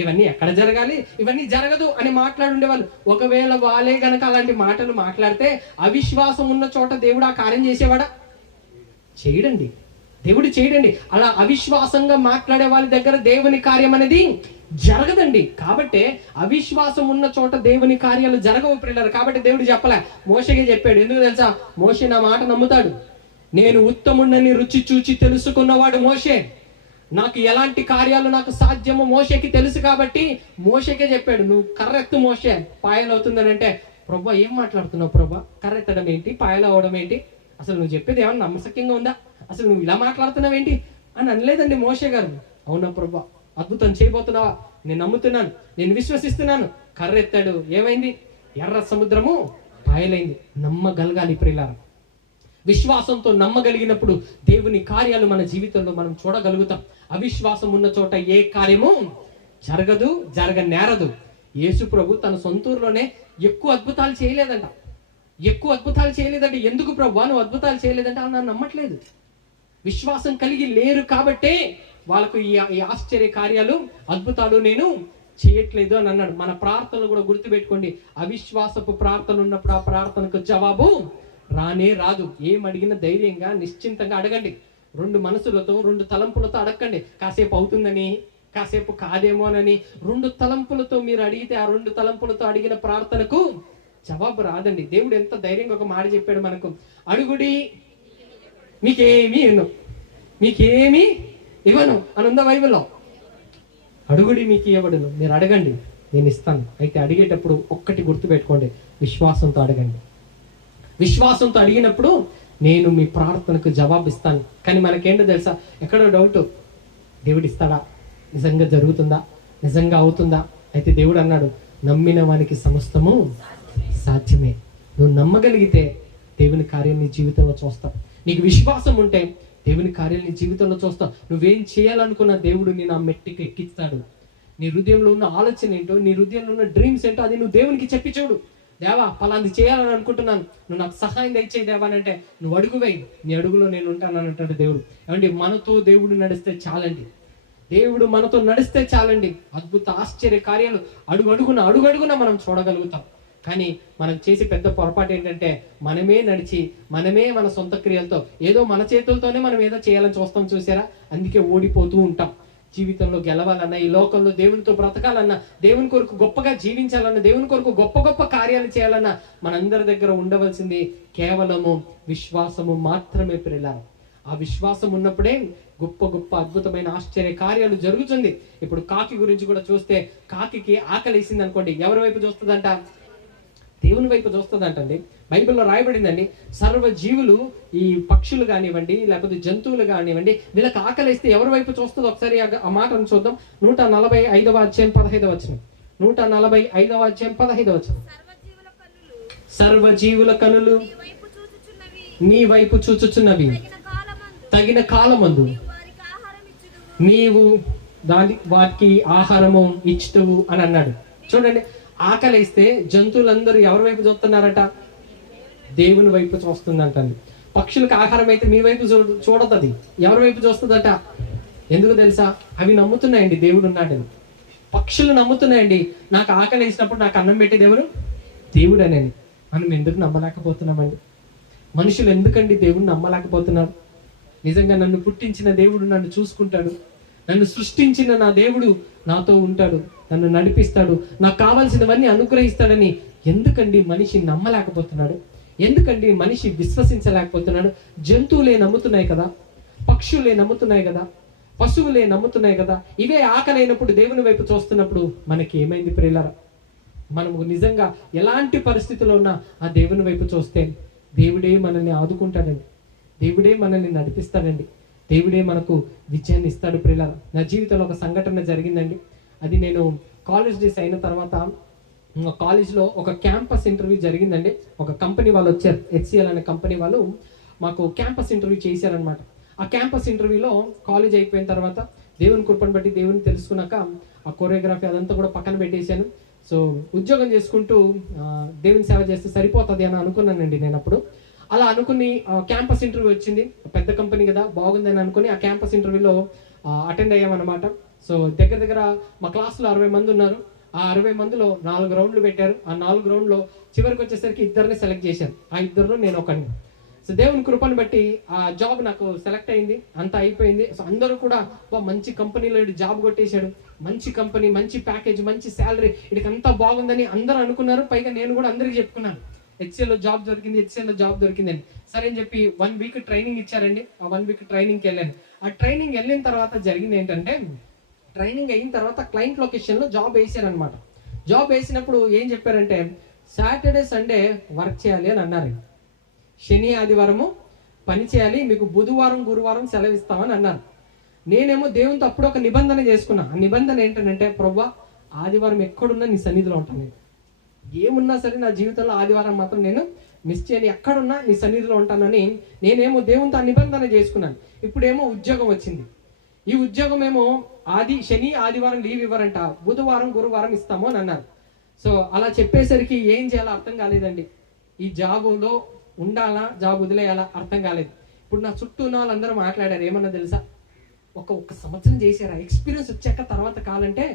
ఇవన్నీ ఎక్కడ జరగాలి, ఇవన్నీ జరగదు అని మాట్లాడుండేవాళ్ళు. ఒకవేళ వాళ్ళే గనక అలాంటి మాటలు మాట్లాడితే అవిశ్వాసం ఉన్న చోట దేవుడు ఆ కార్యం చేసేవాడా? చేయడండి. దేవుడు చేయడండి. అలా అవిశ్వాసంగా మాట్లాడే వాళ్ళ దగ్గర దేవుని కార్యం అనేది జరగదండి. కాబట్టి అవిశ్వాసం ఉన్న చోట దేవుని కార్యాలు జరగవు పిల్లలు. కాబట్టి దేవుడు చెప్పలే, మోషేకే చెప్పాడు. ఎందుకు తెలుసా? మోషే నా మాట నమ్ముతాడు. నేను ఉత్తముడని రుచి చూచి తెలుసుకున్నవాడు మోషే. నాకు ఎలాంటి కార్యాలు నాకు సాధ్యమో మోషేకి తెలుసు. కాబట్టి మోషేకే చెప్పాడు, నువ్వు కర్రెత్తు మోషే, పాయలు అవుతుందని. అంటే ప్రభా ఏం మాట్లాడుతున్నావు ప్రభా? కర్రెత్తడం ఏంటి, పాయలు అవడం ఏంటి? అసలు నువ్వు చెప్పేది ఏమన్నా నమ్మసక్యంగా ఉందా? అసలు నువ్వు ఇలా మాట్లాడుతున్నావు ఏంటి అని అనలేదండి మోషే గారు. అవునా ప్రభా, అద్భుతం చేయబోతున్నావా? నేను నమ్ముతున్నాను, నేను విశ్వసిస్తున్నాను. కర్రెత్తాడు, ఏమైంది? ఎర్ర సముద్రము పాయలైంది. నమ్మగలగాలి ప్రియులారా. విశ్వాసంతో నమ్మగలిగినప్పుడు దేవుని కార్యాలు మన జీవితంలో మనం చూడగలుగుతాం. అవిశ్వాసం ఉన్న చోట ఏ కార్యము జరగదు, జరగనేరదు. యేసు ప్రభు తన సొంతూరులోనే ఎక్కువ అద్భుతాలు చేయలేదంట. ఎందుకు ప్రభు నువ్వు అద్భుతాలు చేయలేదంటే నన్ను నమ్మట్లేదు. విశ్వాసం కలిగి లేరు కాబట్టే వాళ్ళకు ఈ ఆశ్చర్య కార్యాలు, అద్భుతాలు నేను చేయట్లేదు అని అన్నాడు. మన ప్రార్థనలు కూడా గుర్తుపెట్టుకోండి. అవిశ్వాసపు ప్రార్థన ఉన్నప్పుడు ఆ ప్రార్థనకు జవాబు రానే రాదు. ఏం అడిగినా ధైర్యంగా నిశ్చింతంగా అడగండి. 2 మనసులతో 2 తలంపులతో అడగండి. కాసేపు అవుతుందని, కాసేపు కాదేమోనని 2 తలంపులతో మీరు అడిగితే ఆ 2 తలంపులతో అడిగిన ప్రార్థనకు జవాబు రాదండి. దేవుడు ఎంత ధైర్యంగా ఒక మాట చెప్పాడు మనకు, అడుగుడి మీకేమి ఇవ్వను అని ఉందా బైబిల్లో? అడుగుడి మీకు ఇవ్వబడును, మీరు అడగండి నేను ఇస్తాను. అయితే అడిగేటప్పుడు ఒక్కటి గుర్తుపెట్టుకోండి, విశ్వాసంతో అడగండి. విశ్వాసంతో అడిగినప్పుడు నేను మీ ప్రార్థనకు జవాబు ఇస్తాను. కానీ మనకేంటో తెలుసా? ఎక్కడో డౌట్, దేవుడు ఇస్తాడా? నిజంగా జరుగుతుందా? నిజంగా అవుతుందా? అయితే దేవుడు అన్నాడు, నమ్మిన వానికి సమస్తము సాధ్యమే. నువ్వు నమ్మగలిగితే దేవుని కార్యం నీ జీవితంలో చూస్తావు. నీకు విశ్వాసం ఉంటే దేవుని కార్యాలు నీ జీవితంలో చూస్తావు. నువ్వేం చేయాలనుకున్న దేవుడు నేను ఆ మెట్టికి ఎక్కిస్తాడు. నీ హృదయంలో ఉన్న ఆలోచన ఏంటో, నీ హృదయంలో ఉన్న డ్రీమ్స్ ఏంటో అది నువ్వు దేవునికి చెప్పి చూడు. దేవా పలాంది చేయాలని అనుకుంటున్నాను, నువ్వు నాకు సహాయం దయచేయి దేవా అంటే నువ్వు అడుగువేయి, నీ అడుగులో నేను ఉంటాను అంటాడు దేవుడు. ఏమండి, మనతో దేవుడు నడిస్తే చాలండి. దేవుడు మనతో నడిస్తే చాలండి. అద్భుత ఆశ్చర్య కార్యాలు అడుగడుగున మనం చూడగలుగుతాం. కానీ మనం చేసే పెద్ద పొరపాటు ఏంటంటే మనమే నడిచి మనమే మన సొంత క్రియలతో ఏదో మన చేతులతోనే మనం ఏదో చేయాలని చూస్తాం. చూసారా? అందుకే ఓడిపోతూ ఉంటాం. జీవితంలో గెలవాలన్నా, ఈ లోకంలో దేవునితో బ్రతకాలన్నా, దేవుని కొరకు గొప్పగా జీవించాలన్నా, దేవుని కొరకు గొప్ప గొప్ప కార్యాలు చేయాలన్నా మనందరి దగ్గర ఉండవలసింది కేవలము విశ్వాసము మాత్రమే పిల్లలు. ఆ విశ్వాసం ఉన్నప్పుడే గొప్ప గొప్ప అద్భుతమైన ఆశ్చర్య కార్యాలు జరుగుతుంది. ఇప్పుడు కాకి గురించి కూడా చూస్తే, కాకి ఆకలి వేసింది అనుకోండి, ఎవరి వైపు చూస్తుందంట? దేవుని వైపు చూస్తుందంటండి. బైబిల్లో రాయబడిందండి, సర్వ జీవులు, ఈ పక్షులు కానివ్వండి లేకపోతే జంతువులు కానివ్వండి, వీళ్ళకి ఆకలిస్తే ఎవరి వైపు చూస్తుందో ఒకసారి ఆ మాటను చూద్దాం. 145వ అధ్యాయం 15వ వచనం. 145వ అధ్యాయం 15వ వచనం. సర్వ జీవుల కనులు నీ వైపు చూచుచున్నవి, తగిన కాలమందు నీవు వాటికి ఆహారము ఇచ్చుతవు అని అన్నాడు. చూడండి, ఆకలిస్తే జంతువులందరూ ఎవరి వైపు చూస్తున్నారట? దేవుని వైపు చూస్తుందంటండి. పక్షులకు ఆహారం అయితే మీ వైపు చూడదు, అది ఎవరి వైపు చూస్తుందట? ఎందుకు తెలుసా? అవి నమ్ముతున్నాయండి దేవుడు ఉన్నాడని. పక్షులు నమ్ముతున్నాయండి, నాకు ఆకలి వేసినప్పుడు నాకు అన్నం పెట్టే దేవుడు దేవుడు అని. మనం ఎందుకు నమ్మలేకపోతున్నామండి? మనుషులు ఎందుకండి దేవుడిని నమ్మలేకపోతున్నారు? నిజంగా నన్ను పుట్టించిన దేవుడు నన్ను చూసుకుంటాడు, నన్ను సృష్టించిన నా దేవుడు నాతో ఉంటాడు, నన్ను నడిపిస్తాడు, నాకు కావాల్సినవన్నీ అనుగ్రహిస్తాడని ఎందుకండి మనిషి నమ్మలేకపోతున్నాడు? ఎందుకండి మనిషి విశ్వసించలేకపోతున్నాడు? జంతువులే నమ్ముతున్నాయి కదా, పక్షులే నమ్ముతున్నాయి కదా, పశువులే నమ్ముతున్నాయి కదా. ఇవే ఆకలైనప్పుడు దేవుని వైపు చూస్తున్నప్పుడు మనకి ఏమైంది ప్రియులారా? మనము నిజంగా ఎలాంటి పరిస్థితుల్లో ఉన్నా ఆ దేవుని వైపు చూస్తే దేవుడే మనల్ని ఆదుకుంటాడండి, దేవుడే మనల్ని నడిపిస్తాడండి, దేవుడే మనకు విజయాన్ని ఇస్తాడు ప్రియులారా. నా జీవితంలో ఒక సంఘటన జరిగిందండి. అది నేను కాలేజ్ డేస్ అయిన తర్వాత కాలేజ్లో ఒక క్యాంపస్ ఇంటర్వ్యూ జరిగిందండి. ఒక కంపెనీ వాళ్ళు వచ్చారు, HCL అనే కంపెనీ వాళ్ళు మాకు క్యాంపస్ ఇంటర్వ్యూ చేశారనమాట. ఆ క్యాంపస్ ఇంటర్వ్యూలో కాలేజ్ అయిపోయిన తర్వాత దేవుని కృపను బట్టి దేవుని తెలుసుకున్నాక ఆ కొరియోగ్రఫీ అదంతా కూడా పక్కన పెట్టేశాను. సో ఉద్యోగం చేసుకుంటూ దేవుని సేవ చేస్తే సరిపోతుంది అని అనుకున్నానండి నేను అప్పుడు. అలా అనుకుని క్యాంపస్ ఇంటర్వ్యూ వచ్చింది, పెద్ద కంపెనీ కదా, బాగుందని అనుకుని ఆ క్యాంపస్ ఇంటర్వ్యూలో అటెండ్ అయ్యామన్నమాట. సో దగ్గర మా క్లాస్లో 60 మంది ఉన్నారు. ఆ 60 మందిలో 4 రౌండ్లు పెట్టారు. ఆ 4 రౌండ్లో చివరికి వచ్చేసరికి 2 సెలెక్ట్ చేశారు. ఆ 2లో నేను ఒకడిని. సో దేవుని కృపను బట్టి ఆ జాబ్ నాకు సెలెక్ట్ అయింది, అంతా అయిపోయింది. సో అందరూ కూడా మంచి కంపెనీలో జాబ్ కొట్టేశాడు, మంచి కంపెనీ, మంచి ప్యాకేజ్, మంచి శాలరీ, ఇడికి అంతా బాగుందని అందరూ అనుకున్నారు. పైగా నేను కూడా అందరికి చెప్పుకున్నాను, HCLలో జాబ్ దొరికింది, HCLలో జాబ్ దొరికిందని. సరే అని చెప్పి 1 వీక్ ట్రైనింగ్ ఇచ్చారండి. ఆ 1 వీక్ ట్రైనింగ్కి వెళ్ళాను. ఆ ట్రైనింగ్ వెళ్ళిన తర్వాత జరిగింది ఏంటంటే, ట్రైనింగ్ అయిన తర్వాత క్లయింట్ లొకేషన్లో జాబ్ వేసారనమాట. జాబ్ వేసినప్పుడు ఏం చెప్పారంటే, సాటర్డే సండే వర్క్ చేయాలి అని అన్నారు. శని ఆదివారము పని చేయాలి, మీకు బుధవారం గురువారం సెలవు ఇస్తామని అన్నారు. నేనేమో దేవునితో అప్పుడు ఒక నిబంధన చేసుకున్నా. ఆ నిబంధన ఏంటంటే, ప్రభువా ఆదివారం ఎక్కడున్నా నీ సన్నిధిలో ఉంటాను, ఏమున్నా సరే నా జీవితంలో ఆదివారం మాత్రం నేను మిస్ చేయని, ఎక్కడున్నా నీ సన్నిధిలో ఉంటానని నేనేమో దేవునితో ఆ నిబంధన చేసుకున్నాను. ఇప్పుడేమో ఉద్యోగం వచ్చింది. ఈ ఉద్యోగం ఏమో శని ఆదివారం లీవ్ ఇవ్వరంట, బుధవారం గురువారం ఇస్తాము అని అన్నారు. సో అలా చెప్పేసరికి ఏం చేయాలో అర్థం కాలేదండి. ఈ జాబులో ఉండాలా, జాబ్ వదిలేయాలా అర్థం కాలేదు. ఇప్పుడు నా చుట్టూ ఉన్న వాళ్ళందరూ మాట్లాడారు, ఏమన్నా తెలుసా? ఒక్క సంవత్సరం చేశారా, ఎక్స్పీరియన్స్ వచ్చాక తర్వాత కావాలంటే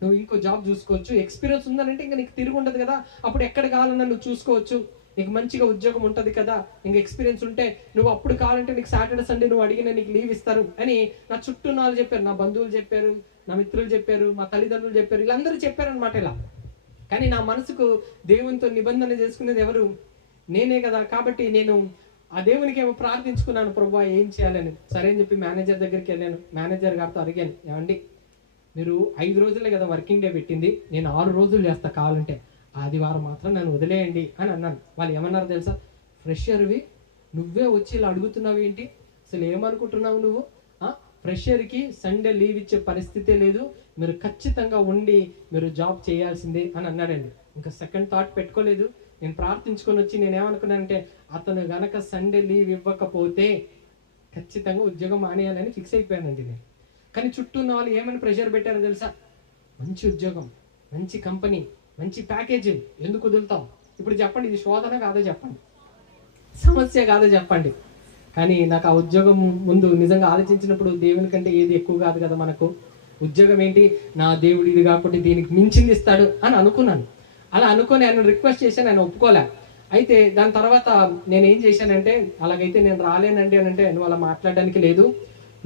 నువ్వు ఇంకో జాబ్ చూసుకోవచ్చు, ఎక్స్పీరియన్స్ ఉందనంటే ఇంకా నీకు తిరిగి ఉండదు కదా, అప్పుడు ఎక్కడ కావాలన్నా నువ్వు చూసుకోవచ్చు, నీకు మంచిగా ఉద్యోగం ఉంటుంది కదా, ఇంకా ఎక్స్పీరియన్స్ ఉంటే నువ్వు అప్పుడు కావాలంటే నీకు సాటర్డే సండే నువ్వు అడిగిన నీకు లీవ్ ఇస్తారు అని నా చుట్టూ వాళ్ళు చెప్పారు, నా బంధువులు చెప్పారు, నా మిత్రులు చెప్పారు, మా తల్లిదండ్రులు చెప్పారు, వీళ్ళందరూ చెప్పారనమాట ఇలా. కానీ నా మనసుకు దేవునితో నిబంధన చేసుకునేది ఎవరు? నేనే కదా. కాబట్టి నేను ఆ దేవునికి ఏమో ప్రార్థించుకున్నాను, ప్రభువా ఏం చేయాలని. సరే అని చెప్పి మేనేజర్ దగ్గరికి వెళ్ళాను. మేనేజర్ గారితో అడిగాను, ఏమండి మీరు 5 రోజులే కదా వర్కింగ్ డే పెట్టింది, నేను 6 రోజులు చేస్తా, కావాలంటే ఆదివారం మాత్రం నన్ను వదిలేయండి అని అన్నాను. వాళ్ళు ఏమన్నారు తెలుసా? ఫ్రెషర్వి నువ్వే వచ్చి ఇలా అడుగుతున్నావు ఏంటి, అసలు ఏమనుకుంటున్నావు నువ్వు? ఫ్రెషర్కి సండే లీవ్ ఇచ్చే పరిస్థితే లేదు, మీరు ఖచ్చితంగా ఉండి మీరు జాబ్ చేయాల్సిందే అని అన్నాడండి. ఇంకా సెకండ్ థాట్ పెట్టుకోలేదు. నేను ప్రార్థించుకొని వచ్చి నేనేమనుకున్నానంటే, అతను గనక సండే లీవ్ ఇవ్వకపోతే ఖచ్చితంగా ఉద్యోగం మానేయాలని ఫిక్స్ అయిపోయానండి నేను. కానీ చుట్టూ ఉన్న వాళ్ళు ఏమైనా ప్రెషర్ పెట్టారో తెలుసా? మంచి ఉద్యోగం, మంచి కంపెనీ, మంచి ప్యాకేజీ, ఎందుకు వదులుతాం? ఇప్పుడు చెప్పండి, ఇది శోధన కాదో చెప్పండి, సమస్య కాదో చెప్పండి. కానీ నాకు ఆ ఉద్యోగం ముందు నిజంగా ఆలోచించినప్పుడు దేవుని కంటే ఏది ఎక్కువ కాదు కదా మనకు. ఉద్యోగం ఏంటి, నా దేవుడు ఇది కాబట్టి దీనికి మించింది ఇస్తాడు అని అనుకున్నాను. అలా అనుకొని ఆయన రిక్వెస్ట్ చేశాను, ఆయన ఒప్పుకోలే. అయితే దాని తర్వాత నేను ఏం చేశానంటే, అలాగైతే నేను రాలేనండి అని అంటే, నువ్వు అలా మాట్లాడడానికి లేదు,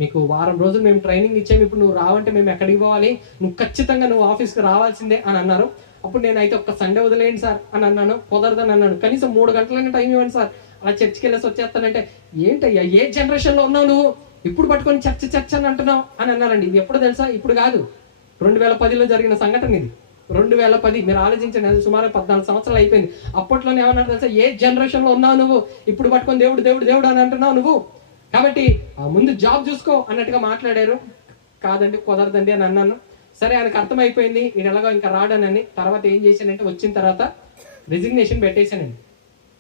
మీకు వారం రోజులు మేము ట్రైనింగ్ ఇచ్చాము, ఇప్పుడు నువ్వు రావంటే మేము ఎక్కడికి పోవాలి, నువ్వు ఖచ్చితంగా నువ్వు ఆఫీస్కి రావాల్సిందే అని అన్నారు. అప్పుడు నేను అయితే ఒక్క సండే వదిలేయండి సార్ అని అన్నాను. కుదరదని అన్నాను. కనీసం 3 గంటలైనా టైం ఇవ్వండి సార్, అలా చర్చికి వెళ్ళేసి వచ్చేస్తానంటే, ఏంటయ్యా ఏ జనరేషన్లో ఉన్నావు నువ్వు, ఇప్పుడు పట్టుకొని చర్చ అని అంటున్నావు అని అన్నారండి. ఇది ఎప్పుడు తెలుసా? ఇప్పుడు కాదు, 2010లో జరిగిన సంఘటన ఇది. 2010 మీరు ఆలోచించండి, అది సుమారు 14 సంవత్సరాలు అయిపోయింది. అప్పట్లోనే ఏమన్నా తెలుసా, ఏ జనరేషన్లో ఉన్నావు నువ్వు, ఇప్పుడు పట్టుకొని దేవుడు దేవుడు దేవుడు అని అంటున్నావు నువ్వు, కాబట్టి ముందు జాబ్ చూసుకో అన్నట్టుగా మాట్లాడారు. కాదండి, కుదరదండి అని అన్నాను. సరే, ఆయనకు అర్థమైపోయింది నేను ఎలాగో ఇంకా రాడనని. తర్వాత ఏం చేశానంటే, వచ్చిన తర్వాత రిజిగ్నేషన్ పెట్టేశానండి.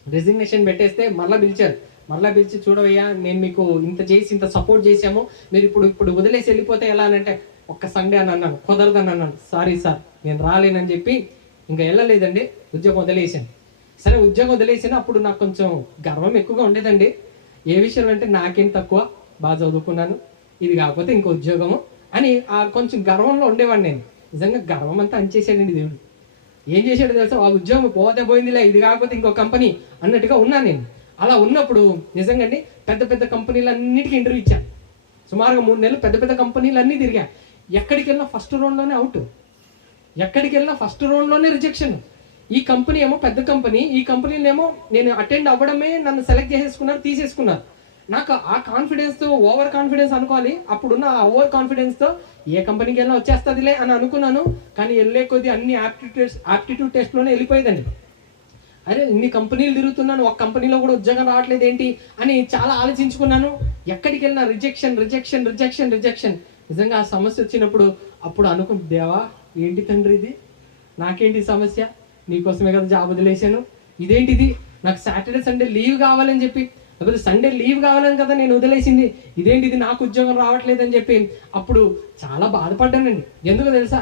రిజిగ్నేషన్ పెట్టేస్తే మళ్ళీ పిలిచారు. మళ్ళీ పిలిచి, చూడవయ్యా నేను మీకు ఇంత చేసి ఇంత సపోర్ట్ చేసాము, మీరు ఇప్పుడు వదిలేసి వెళ్ళిపోతే ఎలా అని అంటే, ఒక్క సండే అని అన్నాను. కుదరదని అన్నాను. సారీ సార్ నేను రాలేనని చెప్పి ఇంకా వెళ్ళలేదండి, ఉద్యోగం వదిలేసాను. సరే, ఉద్యోగం వదిలేసాను. అప్పుడు నాకు కొంచెం గర్వం ఎక్కువగా ఉండేదండి. ఏ విషయం అంటే, నాకేం తక్కువ, బాగా చదువుకున్నాను, ఇది కాకపోతే ఇంకో ఉద్యోగము అని కొంచెం గర్వంలో ఉండేవాడిని నేను. నిజంగా గర్వం అంతా అంచేసాడండి దేవుడు. ఏం చేశాడో తెలుసా, ఆ ఉద్యోగం పోతే పోయిందిలే, ఇది కాకపోతే ఇంకో కంపెనీ అన్నట్టుగా ఉన్నాను నేను. అలా ఉన్నప్పుడు నిజంగా అండి పెద్ద పెద్ద కంపెనీలన్నిటికీ ఇంటర్వ్యూ ఇచ్చాను. సుమారుగా 3 నెలలు పెద్ద పెద్ద కంపెనీలన్నీ తిరిగా. ఎక్కడికి వెళ్ళినా ఫస్ట్ రౌండ్లోనే అవుట్, ఎక్కడికి వెళ్ళినా ఫస్ట్ రౌండ్లోనే రిజెక్షన్. ఈ కంపెనీ ఏమో పెద్ద కంపెనీ, ఈ కంపెనీనేమో నేను అటెండ్ అవ్వడమే నన్ను సెలెక్ట్ చేసేసుకున్నారు, తీసేసుకున్నారు. నాకు ఆ కాన్ఫిడెన్స్తో, ఓవర్ కాన్ఫిడెన్స్ అనుకోవాలి, అప్పుడున్న ఆ ఓవర్ కాన్ఫిడెన్స్తో ఏ కంపెనీకి వెళ్ళినా వచ్చేస్తుందిలే అని అనుకున్నాను. కానీ వెళ్ళే కొద్దీ అన్ని ఆప్టిట్యూడ్ టెస్ట్లోనే వెళ్ళిపోయేదండి. అరే ఇన్ని కంపెనీలు తిరుగుతున్నాను, ఒక కంపెనీలో కూడా ఉద్యోగం రావట్లేదు ఏంటి అని చాలా ఆలోచించుకున్నాను. ఎక్కడికి వెళ్ళినా రిజెక్షన్ రిజెక్షన్ రిజెక్షన్ రిజెక్షన్. నిజంగా ఆ సమస్య వచ్చినప్పుడు అప్పుడు అనుకుంటు, దేవా ఏంటి తండ్రి ఇది, నాకేంటి సమస్య, నీకోసమే కదా జాబ్ వదిలేశాను, ఇదేంటిది, నాకు సాటర్డే సండే లీవ్ కావాలని చెప్పి, లేకపోతే సండే లీవ్ కావాలని కదా నేను వదిలేసింది, ఇదేంటిది నాకు ఉద్యోగం రావట్లేదని చెప్పి అప్పుడు చాలా బాధపడ్డానండి. ఎందుకు తెలుసా,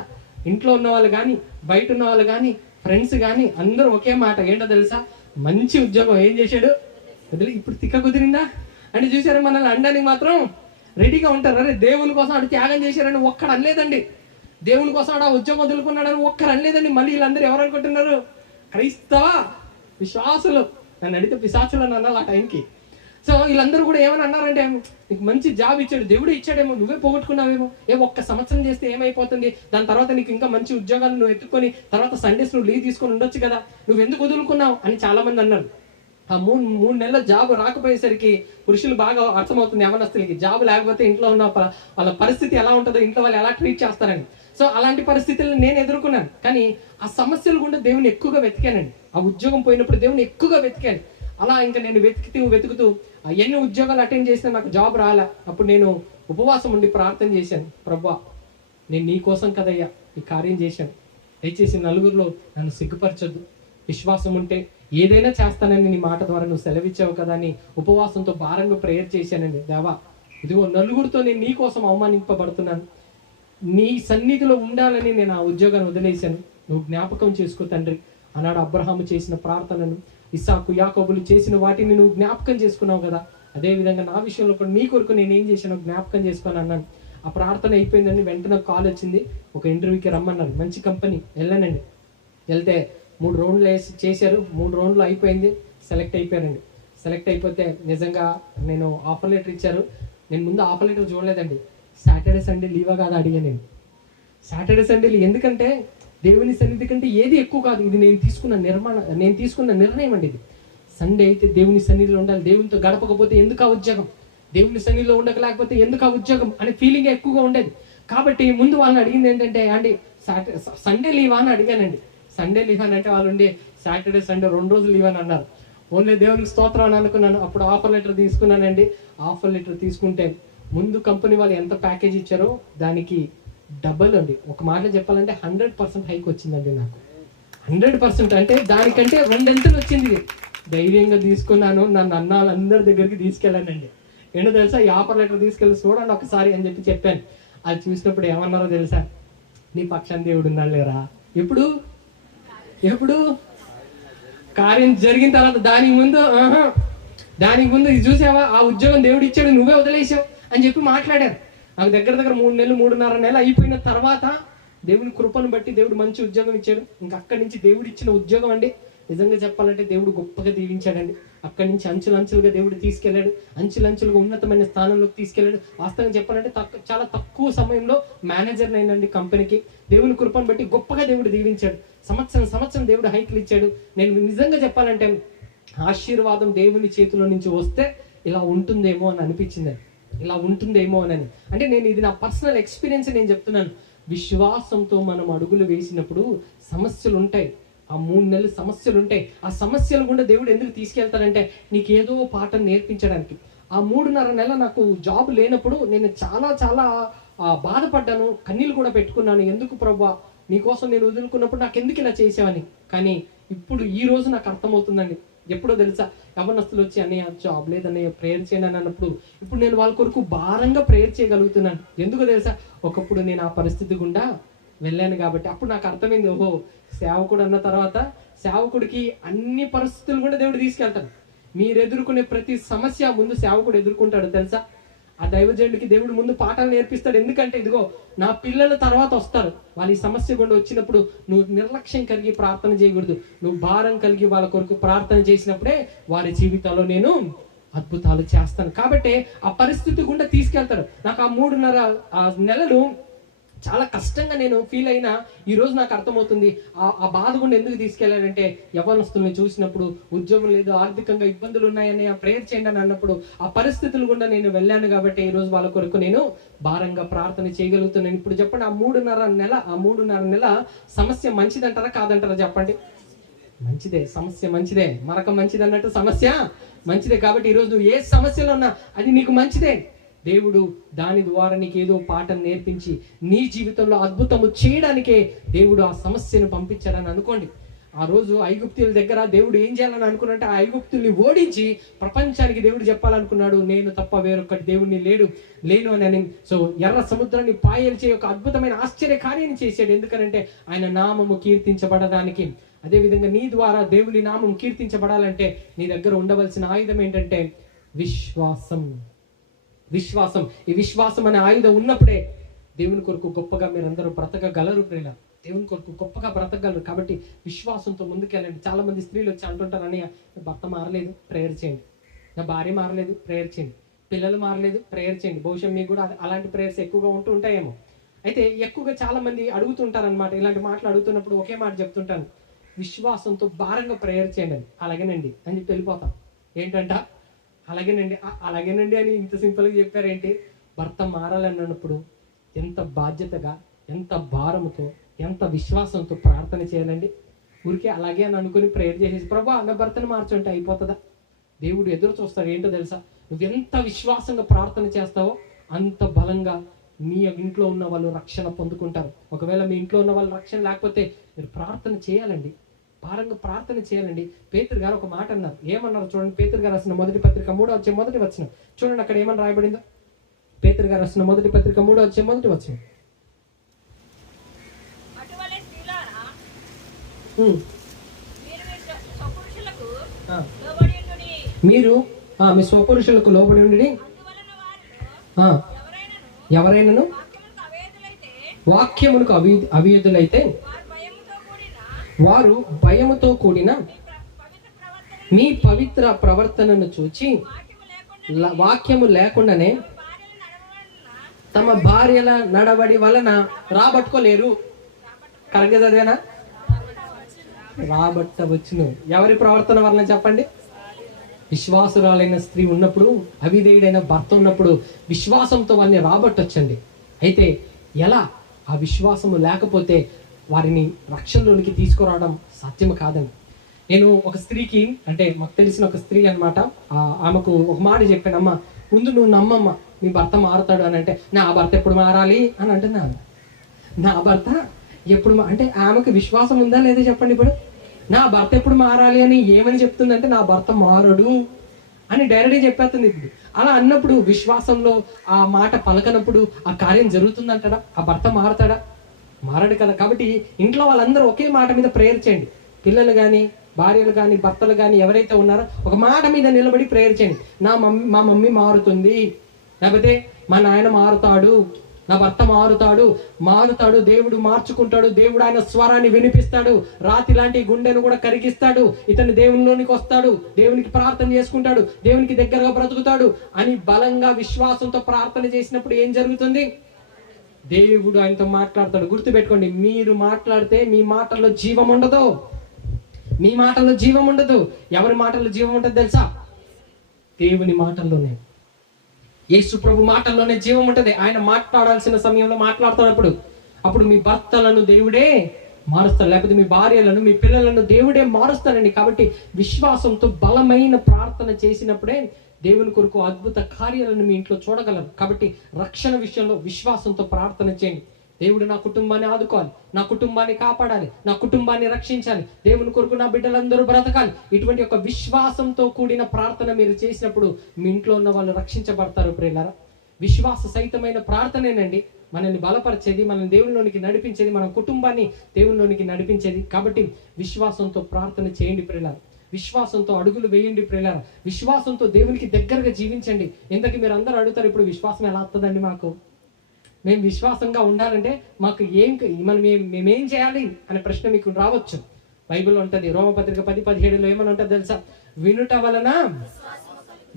ఇంట్లో ఉన్న వాళ్ళు కానీ, బయట ఉన్న వాళ్ళు కానీ, ఫ్రెండ్స్ కానీ అందరూ ఒకే మాట, ఏంటో తెలుసా, మంచి ఉద్యోగం ఏం చేశాడు వదిలే, ఇప్పుడు తిక్క కుదిరిందా అంటే చూసారా, మనల్ని అనడానికి మాత్రం రెడీగా ఉంటారు. అరే దేవుని కోసం అటు త్యాగం చేశారని ఒక్కడు అనలేదండి, దేవుని కోసం ఆడ ఉద్యోగం వదులుకున్నాడని ఒక్కరు అనలేదండి. మళ్ళీ వీళ్ళందరూ ఎవరు అనుకుంటున్నారు, క్రైస్తవ విశ్వాసులు. నన్ను అడిగితే పిశాచులు అని అన్నారు ఆ టైంకి. సో వీళ్ళందరూ కూడా ఏమని అన్నారంటే, నీకు మంచి జాబ్ ఇచ్చాడు, దేవుడే ఇచ్చాడేమో, నువ్వే పోగొట్టుకున్నావేమో, ఒక్క సంవత్సరం చేస్తే ఏమైపోతుంది, దాని తర్వాత నీకు ఇంకా మంచి ఉద్యోగాలు నువ్వు ఎత్తుకొని తర్వాత సండేస్ నువ్వు లీవ్ తీసుకొని ఉండొచ్చు కదా, నువ్వు ఎందుకు వదులుకున్నావు అని చాలా మంది అన్నారు. ఆ మూడు నెలల జాబ్ రాకపోయేసరికి పురుషులు బాగా అర్థమవుతుంది యవనస్తులకి, జాబ్ లేకపోతే ఇంట్లో ఉన్న వాళ్ళ పరిస్థితి ఎలా ఉంటుందో, ఇంట్లో వాళ్ళు ఎలా ట్రీట్ చేస్తారని. సో అలాంటి పరిస్థితులను నేను ఎదుర్కొన్నాను. కానీ ఆ సమస్యలు గుండా దేవుని ఎక్కువగా వెతికానండి. ఆ ఉద్యోగం పోయినప్పుడు దేవుని ఎక్కువగా వెతికాను. అలా ఇంకా నేను వెతుకుతూ ఎన్ని ఉద్యోగాలు అటెండ్ చేసినా నాకు జాబ్ రాలే. అప్పుడు నేను ఉపవాసం ఉండి ప్రార్థన చేశాను, ప్రభువా నేను నీ కోసం కదయ్యా ఈ కార్యం చేశాను, దయచేసి నలుగురిలో నన్ను సిగ్గుపరచొద్దు, విశ్వాసం ఉంటే ఏదైనా చేస్తానని నీ మాట ద్వారా నువ్వు సెలవిచ్చావు కదా అని ఉపవాసంతో భారంగా ప్రేయర్ చేశానండి. దేవా ఇదిగో నలుగురితో నేను నీ కోసం అవమానింపబడుతున్నాను, నీ సన్నిధిలో ఉండాలని నేను ఆ ఉద్యోగాన్ని వదిలేశాను, నువ్వు జ్ఞాపకం చేసుకో తండ్రి అన్నాడు. అబ్రహాము చేసిన ప్రార్థనను, ఇస్సాకు యాకోబులు చేసిన వాటిని నువ్వు జ్ఞాపకం చేసుకున్నావు కదా, అదేవిధంగా నా విషయంలో కూడా నీ కొరకు నేను ఏం చేశానో జ్ఞాపకం చేసుకొని అన్నాను. ఆ ప్రార్థన అయిపోయిందండి. వెంటనే కాల్ వచ్చింది, ఒక ఇంటర్వ్యూకి రమ్మన్నారు, మంచి కంపెనీ. వెళ్ళానండి. వెళ్తే 3 రౌండ్లు చేశారు, 3 రౌండ్లు అయిపోయింది, సెలెక్ట్ అయిపోయానండి. సెలెక్ట్ అయిపోతే నిజంగా నేను ఆఫర్ లెటర్ ఇచ్చారు. నేను ముందు ఆఫర్ లెటర్ చూడలేదండి, సాటర్డే సండే లీవా కాదా అడిగాను నేను. సాటర్డే సండే ఎందుకంటే దేవుని సన్నిధి కంటే ఏది ఎక్కువ కాదు, ఇది నేను తీసుకున్న నిర్ణయం అండి. ఇది సండే అయితే దేవుని సన్నిధిలో ఉండాలి, దేవునితో గడపకపోతే ఎందుకు ఆ ఉద్యోగం, దేవుని సన్నిధిలో ఉండకలేకపోతే ఎందుకు ఆ ఉద్యోగం అనే ఫీలింగ్ ఎక్కువగా ఉండేది. కాబట్టి ముందు వాళ్ళని అడిగింది ఏంటంటే, అండి సండే లీవా అని అడిగానండి. సండే లీవ్ అని అంటే వాళ్ళు ఉండి సాటర్డే సండే 2 రోజులు లీవ్ అని అన్నారు. ఓన్లీ దేవునికి స్తోత్రం అని అనుకున్నాను. అప్పుడు ఆఫర్ లెటర్ తీసుకున్నానండి. ఆఫర్ లెటర్ తీసుకుంటే ముందు కంపెనీ వాళ్ళు ఎంత ప్యాకేజ్ ఇచ్చారో దానికి డబల్ అండి. ఒక మాటలో చెప్పాలంటే 100% హైక్ వచ్చిందండి నాకు. 100% అంటే దానికంటే 2 వచ్చింది. ధైర్యంగా తీసుకున్నాను. నన్ను అన్నాళ్ళందరి దగ్గరికి తీసుకెళ్ళానండి. ఏంటో తెలుసా, ఈ ఆఫర్ లెటర్ తీసుకెళ్ళి చూడండి ఒకసారి అని చెప్పాను. అది చూసినప్పుడు ఏమన్నారో తెలుసా, నీ పక్షాన్ని దేవుడు ఉన్నాడు లేరా. ఎప్పుడు కార్యం జరిగిన తర్వాత దానికి ముందు ఇది చూసావా, ఆ ఉద్యోగం దేవుడు ఇచ్చాడు, నువ్వే వదిలేసావు అని చెప్పి మాట్లాడారు. నాకు దగ్గర 3 నెలలు 3.5 నెలలు అయిపోయిన తర్వాత దేవుని కృపను బట్టి దేవుడు మంచి ఉద్యోగం ఇచ్చాడు. ఇంకా అక్కడి నుంచి దేవుడు ఇచ్చిన ఉద్యోగం అండి, నిజంగా చెప్పాలంటే దేవుడు గొప్పగా దీవించాడండి. అక్కడి నుంచి అంచులంచులుగా దేవుడు తీసుకెళ్లాడు, అంచులంచులుగా ఉన్నతమైన స్థానంలోకి తీసుకెళ్లాడు. వాస్తవంగా చెప్పాలంటే చాలా తక్కువ సమయంలో మేనేజర్ అయినండి కంపెనీకి. దేవుని కృపను బట్టి గొప్పగా దేవుడు దీవించాడు. సంవత్సరం దేవుడు హైక్లు ఇచ్చాడు. నేను నిజంగా చెప్పాలంటే ఆశీర్వాదం దేవుని చేతిలో నుంచి వస్తే ఇలా ఉంటుందేమో అని అనిపించింది, ఇలా ఉంటుందేమో అని. అంటే నేను ఇది నా పర్సనల్ ఎక్స్పీరియన్స్ నేను చెప్తున్నాను. విశ్వాసంతో మనం అడుగులు వేసినప్పుడు సమస్యలు ఉంటాయి. ఆ 3 నెలలు సమస్యలు ఉంటాయి. ఆ సమస్యలు గుండా దేవుడు ఎందుకు తీసుకెళ్తాడంటే నీకు ఏదో పాఠం నేర్పించడానికి. ఆ 3.5 నెలలు నాకు జాబ్ లేనప్పుడు నేను చాలా చాలా బాధపడ్డాను, కన్నీళ్ళు కూడా పెట్టుకున్నాను. ఎందుకు ప్రభువా, నీకోసం నేను వదులుకున్నప్పుడు నాకు ఎందుకు ఇలా చేసావని. కానీ ఇప్పుడు ఈ రోజు నాకు అర్థమవుతుందండి. ఎప్పుడో తెలుసా, యవనస్తులు వచ్చి అన్నయ్య జాబ్ లేదన్నయ్య ప్రేయర్ చేయండి అని అన్నప్పుడు ఇప్పుడు నేను వాళ్ళ కొరకు భారంగా ప్రేయర్ చేయగలుగుతున్నాను. ఎందుకు తెలుసా, ఒకప్పుడు నేను ఆ పరిస్థితి గుండా వెళ్ళాను కాబట్టి. అప్పుడు నాకు అర్థమైంది, ఓహో సేవకుడు అన్న తర్వాత సేవకుడికి అన్ని పరిస్థితులు కూడా దేవుడు తీసుకెళ్తాడు. మీరు ఎదుర్కొనే ప్రతి సమస్య ముందు సేవకుడు ఎదుర్కొంటాడు తెలుసా. ఆ దైవజనుడికి దేవుడు ముందు పాఠాలు నేర్పిస్తాడు. ఎందుకంటే ఇదిగో నా పిల్లల తర్వాత వస్తారు, వాళ్ళ ఈ సమస్య గుండా వచ్చినప్పుడు నువ్వు నిర్లక్ష్యం కలిగి ప్రార్థన చేయకూడదు. నువ్వు భారం కలిగి వాళ్ళ కొరకు ప్రార్థన చేసినప్పుడే వారి జీవితాల్లో నేను అద్భుతాలు చేస్తాను. కాబట్టి ఆ పరిస్థితి గుండా తీసుకెళ్తాడు. నాకు ఆ 3.5 నెలలు చాలా కష్టంగా నేను ఫీల్ అయినా ఈ రోజు నాకు అర్థమవుతుంది ఆ బాధ గుండా ఎందుకు తీసుకెళ్ళాడంటే, యవ్వనస్తుల్ని చూసినప్పుడు ఉద్యోగం లేదు, ఆర్థికంగా ఇబ్బందులు ఉన్నాయని ఆ ప్రేయర్ చేయండి అని అన్నప్పుడు ఆ పరిస్థితులు గుండా నేను వెళ్ళాను కాబట్టి ఈ రోజు వాళ్ళ కొరకు నేను భారంగా ప్రార్థన చేయగలుగుతున్నాను. ఇప్పుడు చెప్పండి, ఆ 3.5 నెల సమస్య మంచిదంటారా కాదంటారా చెప్పండి? మంచిదే, సమస్య మంచిదే. మరొక మంచిది అన్నట్టు సమస్య మంచిదే. కాబట్టి ఈరోజు నువ్వు ఏ సమస్యలో ఉన్నా అది నీకు మంచిదే. దేవుడు దాని ద్వారా నీకు ఏదో పాఠం నేర్పించి నీ జీవితంలో అద్భుతము చేయడానికే దేవుడు ఆ సమస్యను పంపించాడని అనుకోండి. ఆ రోజు ఐగుప్తుల దగ్గర దేవుడు ఏం చేయాలని అనుకున్నట్టే ఆ ఐగుప్తుల్ని ఓడించి ప్రపంచానికి దేవుడు చెప్పాలనుకున్నాడు, నేను తప్ప వేరొకటి దేవుడిని లేను అని. సో ఎర్ర సముద్రాన్ని పాయల్చే ఒక అద్భుతమైన ఆశ్చర్య కార్యాన్ని చేశాడు. ఎందుకంటే ఆయన నామము కీర్తించబడడానికి. అదేవిధంగా నీ ద్వారా దేవుని నామం కీర్తించబడాలంటే నీ దగ్గర ఉండవలసిన ఆయుధం ఏంటంటే విశ్వాసం. ఈ విశ్వాసం అనే ఆయుధం ఉన్నప్పుడే దేవుని కొరకు గొప్పగా మీరందరూ బ్రతకగలరు. ప్రియుల, దేవుని కొరకు గొప్పగా బ్రతకగలరు. కాబట్టి విశ్వాసంతో ముందుకెళ్ళండి. చాలా మంది స్త్రీలు వచ్చి అంటుంటారు, అన్నయ్య భర్త మారలేదు ప్రేయర్ చేయండి, నా భార్య మారలేదు ప్రేయర్ చేయండి, పిల్లలు మారలేదు ప్రేయర్ చేయండి. బహుశా మీకు కూడా అలాంటి ప్రేయర్స్ ఎక్కువగా ఉంటూ ఉంటాయేమో. అయితే ఎక్కువగా చాలా మంది అడుగుతుంటారనమాట. ఇలాంటి మాటలు అడుగుతున్నప్పుడు ఒకే మాట చెప్తుంటాను, విశ్వాసంతో భారంగా ప్రేయర్ చేయండి అని. అలాగేనండి అని చెప్పి వెళ్ళిపోతాం. ఏంటంట అలాగేనండి అని ఇంత సింపుల్గా చెప్పారేంటి? భర్త మారాలన్నప్పుడు ఎంత బాధ్యతగా, ఎంత భారంతో, ఎంత విశ్వాసంతో ప్రార్థన చేయాలండి. ఊరికే అలాగే అని అనుకుని ప్రేయర్ చేసేసి ప్రభా నా భర్తను మార్చుంటే అయిపోతుందా? దేవుడు ఎదురు చూస్తాడు. ఏంటో తెలుసా, నువ్వెంత విశ్వాసంగా ప్రార్థన చేస్తావో అంత బలంగా మీ ఇంట్లో ఉన్న వాళ్ళు రక్షణ పొందుకుంటారు. ఒకవేళ మీ ఇంట్లో ఉన్న వాళ్ళు రక్షణ లేకపోతే మీరు ప్రార్థన చేయాలండి, భారంగా ప్రార్థన చేయాలండి. పేతురు గారు ఒక మాట అన్నారు. ఏమన్నారు చూడండి, పేతురు గారు రాసిన మొదటి పత్రిక 3వ వచనం చూడండి. అక్కడ ఏమని రాయబడిందో? పేతురు గారు రాసిన మొదటి పత్రిక 3వ వచనం. మీరు మీ స్వపురుషులకు లోబడి ఉండి ఎవరైనాను వాక్యమునకు అవిధులైతే వారు భయముతో కూడిన మీ పవిత్ర ప్రవర్తనను చూచి వాక్యము లేకుండానే తమ భార్యల నడవడి వలన రాబట్టుకోలేరు. కరెక్ట్గా చదివేనా? రాబట్టవచ్చును. ఎవరి ప్రవర్తన వలన చెప్పండి? విశ్వాసురాలైన స్త్రీ ఉన్నప్పుడు, అవిధేయుడైన భర్త ఉన్నప్పుడు విశ్వాసంతో వాళ్ళని రాబట్టొచ్చండి. అయితే ఎలా? ఆ విశ్వాసము లేకపోతే వారిని రక్షణలోనికి తీసుకురావడం సాధ్యం కాదండి. నేను ఒక స్త్రీకి, అంటే మాకు తెలిసిన ఒక స్త్రీ అనమాట, ఆమెకు ఒక మాట చెప్పాను, అమ్మ ముందు నువ్వు నమ్మమ్మ నీ భర్త మారుతాడు అని. అంటే నా భర్త ఎప్పుడు మారాలి అని అంటున్నాను. నా భర్త ఎప్పుడు అంటే ఆమెకు విశ్వాసం ఉందా లేదా చెప్పండి. ఇప్పుడు నా భర్త ఎప్పుడు మారాలి అని ఏమని చెప్తుందంటే నా భర్త మారడు అని డైరెక్ట్గా చెప్పేస్తుంది. ఇప్పుడు అలా అన్నప్పుడు విశ్వాసంలో ఆ మాట పలకనప్పుడు ఆ కార్యం జరుగుతుందంటాడా? ఆ భర్త మారతాడా? మారడు కదా. కాబట్టి ఇంట్లో వాళ్ళందరూ ఒకే మాట మీద ప్రేయర్ చేయండి. పిల్లలు కానీ, భార్యలు కానీ, భర్తలు కానీ ఎవరైతే ఉన్నారో ఒక మాట మీద నిలబడి ప్రేయర్ చేయండి. మా మమ్మీ మారుతుంది, లేకపోతే మా నాయన మారుతాడు, నా భర్త మారుతాడు, దేవుడు మార్చుకుంటాడు, దేవుడు ఆయన స్వరాన్ని వినిపిస్తాడు, రాతి లాంటి గుండెను కూడా కరిగిస్తాడు, ఇతను దేవునిలోనికి వస్తాడు, దేవునికి ప్రార్థన చేసుకుంటాడు, దేవునికి దగ్గరగా బ్రతుకుతాడు అని బలంగా విశ్వాసంతో ప్రార్థన చేసినప్పుడు ఏం జరుగుతుంది? దేవుడు ఆయనతో మాట్లాడతాడు. గుర్తుపెట్టుకోండి, మీరు మాట్లాడితే మీ మాటల్లో జీవం ఉండదు. మీ మాటల్లో జీవం ఉండదు. ఎవరి మాటల్లో జీవం ఉంటుంది తెలుసా? దేవుని మాటల్లోనే, యేసు ప్రభు మాటల్లోనే జీవం ఉంటుంది. ఆయన మాట్లాడాల్సిన సమయంలో మాట్లాడుతున్నప్పుడు అప్పుడు మీ భర్తలను దేవుడే మారుస్తాడు, లేకపోతే మీ భార్యలను, మీ పిల్లలను దేవుడే మారుస్తాడండి. కాబట్టి విశ్వాసంతో బలమైన ప్రార్థన చేసినప్పుడే దేవుని కొరకు అద్భుత కార్యాలను మీ ఇంట్లో చూడగలరు. కాబట్టి రక్షణ విషయంలో విశ్వాసంతో ప్రార్థన చేయండి. దేవుడు నా కుటుంబాన్ని ఆదుకోవాలి, నా కుటుంబాన్ని కాపాడాలి, నా కుటుంబాన్ని రక్షించాలి, దేవుని కొరకు నా బిడ్డలందరూ బ్రతకాలి. ఇటువంటి ఒక విశ్వాసంతో కూడిన ప్రార్థన మీరు చేసినప్పుడు మీ ఇంట్లో ఉన్న వాళ్ళు రక్షించబడతారు. ప్రియులారా, విశ్వాస సహితమైన ప్రార్థనేనండి మనల్ని బలపరిచేది, మనల్ని దేవునిలోనికి నడిపించేది, మన కుటుంబాన్ని దేవునిలోనికి నడిపించేది. కాబట్టి విశ్వాసంతో ప్రార్థన చేయండి ప్రియులారా, విశ్వాసంతో అడుగులు వేయండి ప్రియులారా, విశ్వాసంతో దేవునికి దగ్గరగా జీవించండి. ఇంతకీ మీరు అందరూ అడుగుతారు, ఇప్పుడు విశ్వాసం ఎలా వస్తుందండి మాకు? మేము విశ్వాసంగా ఉండాలంటే మాకు మేమేం చేయాలి అనే ప్రశ్న మీకు రావచ్చు. బైబిల్లో ఉంటుంది, రోమపత్రిక 10:17 ఏమని ఉంటుంది తెలుసా? వినుట వలన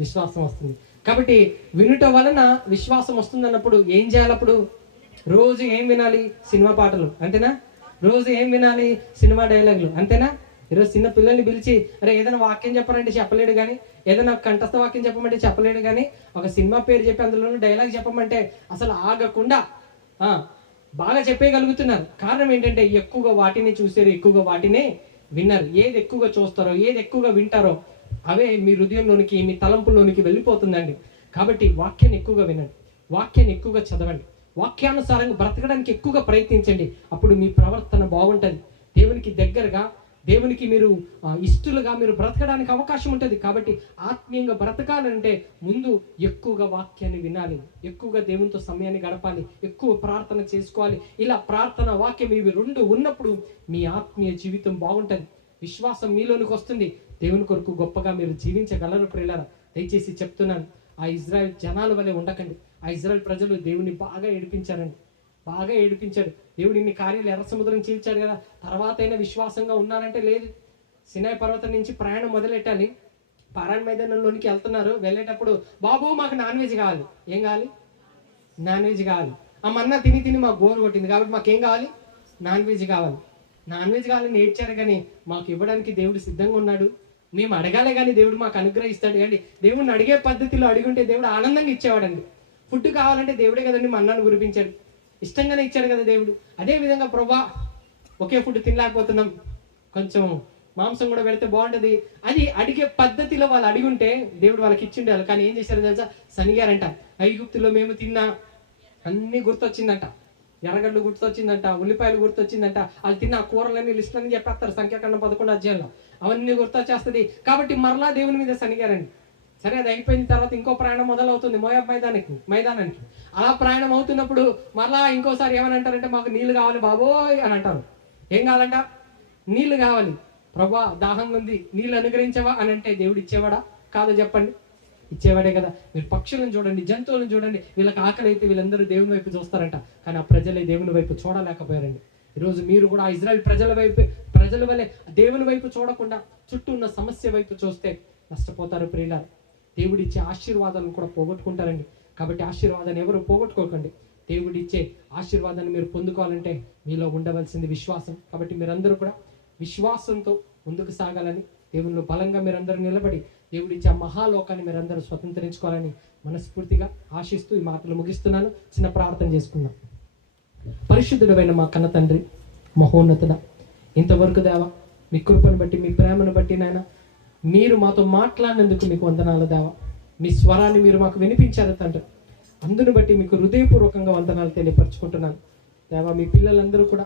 విశ్వాసం వస్తుంది. కాబట్టి వినుట వలన విశ్వాసం వస్తుంది అన్నప్పుడు ఏం చేయాలి? అప్పుడు రోజు ఏం వినాలి? సినిమా పాటలు అంతేనా? రోజు ఏం వినాలి? సినిమా డైలాగులు అంతేనా? ఈరోజు చిన్న పిల్లల్ని పిలిచి అరే ఏదైనా వాక్యం చెప్పాలంటే చెప్పలేడు, కానీ ఏదైనా కంఠస్థ వాక్యం చెప్పమంటే చెప్పలేడు, కానీ ఒక సినిమా పేరు చెప్పి అందులోనూ డైలాగ్ చెప్పమంటే అసలు ఆగకుండా బాగా చెప్పేయగలుగుతున్నారు. కారణం ఏంటంటే ఎక్కువగా వాటిని చూసారు, ఎక్కువగా వాటినే విన్నారు. ఏది ఎక్కువగా చూస్తారో, ఏది ఎక్కువగా వింటారో అవే మీ హృదయంలోనికి, మీ తలంపులోనికి వెళ్ళిపోతుందండి. కాబట్టి వాక్యాన్ని ఎక్కువగా వినండి, వాక్యాన్ని ఎక్కువగా చదవండి, వాక్యానుసారంగా బ్రతకడానికి ఎక్కువగా ప్రయత్నించండి. అప్పుడు మీ ప్రవర్తన బాగుంటుంది, దేవునికి దగ్గరగా, దేవునికి మీరు ఇష్టలుగా మీరు బ్రతకడానికి అవకాశం ఉంటుంది. కాబట్టి ఆత్మీయంగా బ్రతకాలంటే ముందు ఎక్కువగా వాక్యాన్ని వినాలి, ఎక్కువగా దేవునితో సమయాన్ని గడపాలి, ఎక్కువ ప్రార్థన చేసుకోవాలి. ఇలా ప్రార్థన, వాక్యం ఇవి రెండు ఉన్నప్పుడు మీ ఆత్మీయ జీవితం బాగుంటుంది, విశ్వాసం మీలోనికి వస్తుంది, దేవుని కొరకు గొప్పగా మీరు జీవించగలరు. ప్రియులారా, దయచేసి చెప్తున్నాను, ఆ ఇజ్రాయెల్ జనాల వలె ఉండకండి. ఆ ఇజ్రాయెల్ ప్రజలు దేవుని బాగా ఏడిపించారండి, బాగా ఏడిపించాడు. దేవుడు ఇన్ని కార్యాలు ఎర్ర సముద్రం చీల్చాడు కదా, తర్వాత అయినా విశ్వాసంగా ఉన్నారంటే లేదు. సినాయి పర్వతం నుంచి ప్రయాణం మొదలెట్టాలి, పారాయణ మైదానంలోనికి వెళ్తున్నారు. వెళ్ళేటప్పుడు బాబు మాకు నాన్ వెజ్ కావాలి. ఏం కావాలి? నాన్ వెజ్ కావాలి. ఆ మన్నా తిని తిని మాకు బోర్ కొట్టింది, కాబట్టి మాకేం కావాలి? నాన్ వెజ్ కావాలి. నాన్ వెజ్ కావాలని ఏడ్చారు, కానీ మాకు ఇవ్వడానికి దేవుడు సిద్ధంగా ఉన్నాడు. మేము అడగాలే కానీ దేవుడు మాకు అనుగ్రహిస్తాడు. కానీ దేవుడిని అడిగే పద్ధతిలో అడిగుంటే దేవుడు ఆనందంగా ఇచ్చేవాడండి. ఫుడ్ కావాలంటే దేవుడే కదండి మన్నాను కురిపించాడు, ఇష్టంగానే ఇచ్చాడు కదా దేవుడు. అదే విధంగా ప్రభా ఒకే ఫుడ్ తినలేకపోతున్నాం, కొంచెం మాంసం కూడా పెడితే బాగుంటుంది అది అడిగే పద్ధతిలో వాళ్ళు అడిగుంటే దేవుడు వాళ్ళకి ఇచ్చిండాలి. కానీ ఏం చేశారు తెలుసా? సనిగారంట. ఐగుప్తులో మేము తిన్నా అన్ని గుర్తొచ్చిందంట, ఎర్రగడ్డలు గుర్తొచ్చిందంట, ఉల్లిపాయలు గుర్తొచ్చిందంట, వాళ్ళు తిన్న ఆ కూరలన్నీ లిస్ట్ అని చెప్పేస్తారు సంఖ్యాకాండం 11వ అధ్యాయంలో, అవన్నీ గుర్తొచ్చేస్తుంది. కాబట్టి మరలా దేవుని మీద సనిగారండి. సరే, అది అయిపోయిన తర్వాత ఇంకో ప్రయాణం మొదలవుతుంది మోయాబ్ మైదానానికి. అలా ప్రయాణం అవుతున్నప్పుడు మరలా ఇంకోసారి ఏమని అంటారంటే మాకు నీళ్లు కావాలి బాబోయ్ అని అంటారు. ఏం కావాలంట? నీళ్లు కావాలి. ప్రభా దాహంగా ఉంది, నీళ్ళు అనుగ్రహించవా అని అంటే దేవుడు ఇచ్చేవాడా? కాదో చెప్పండి, ఇచ్చేవాడే కదా. మీరు పక్షులను చూడండి, జంతువులను చూడండి, వీళ్ళకి ఆకలి అయితే వీళ్ళందరూ దేవుని వైపు చూస్తారంట, కానీ ఆ ప్రజలే దేవుని వైపు చూడలేకపోయారండి. ఈరోజు మీరు కూడా ఇజ్రాయెల్ ప్రజల వలె దేవుని వైపు చూడకుండా చుట్టూ ఉన్న సమస్య వైపు చూస్తే నష్టపోతారు ప్రియులారా. దేవుడిచ్చే ఆశీర్వాదాలను కూడా పోగొట్టుకుంటారండి. కాబట్టి ఆశీర్వాదాన్ని ఎవరు పోగొట్టుకోకండి. దేవుడిచ్చే ఆశీర్వాదాన్ని మీరు పొందుకోవాలంటే మీలో ఉండవలసింది విశ్వాసం. కాబట్టి మీరందరూ కూడా విశ్వాసంతో ముందుకు సాగాలని, దేవునిలో బలంగా మీరందరూ నిలబడి దేవుడిచ్చే ఆ మహాలోకాన్ని మీరందరూ స్వతంత్రించుకోవాలని మనస్ఫూర్తిగా ఆశిస్తూ ఈ మాటలు ముగిస్తున్నాను. చిన్న ప్రార్థన చేసుకుందాం. పరిశుద్ధుడైన మా కన్న తండ్రి, మహోన్నతుడా, ఇంతవరకు దేవా మీ కృపను బట్టి, మీ ప్రేమను బట్టి నాయన మీరు మాతో మాట్లాడినందుకు మీకు వందనాలు దేవా. మీ స్వరాన్ని మీరు మాకు వినిపించారు తండ్రి, అందును బట్టి మీకు హృదయపూర్వకంగా వందనాలు తెలియపరచుకుంటున్నాను దేవా. మీ పిల్లలందరూ కూడా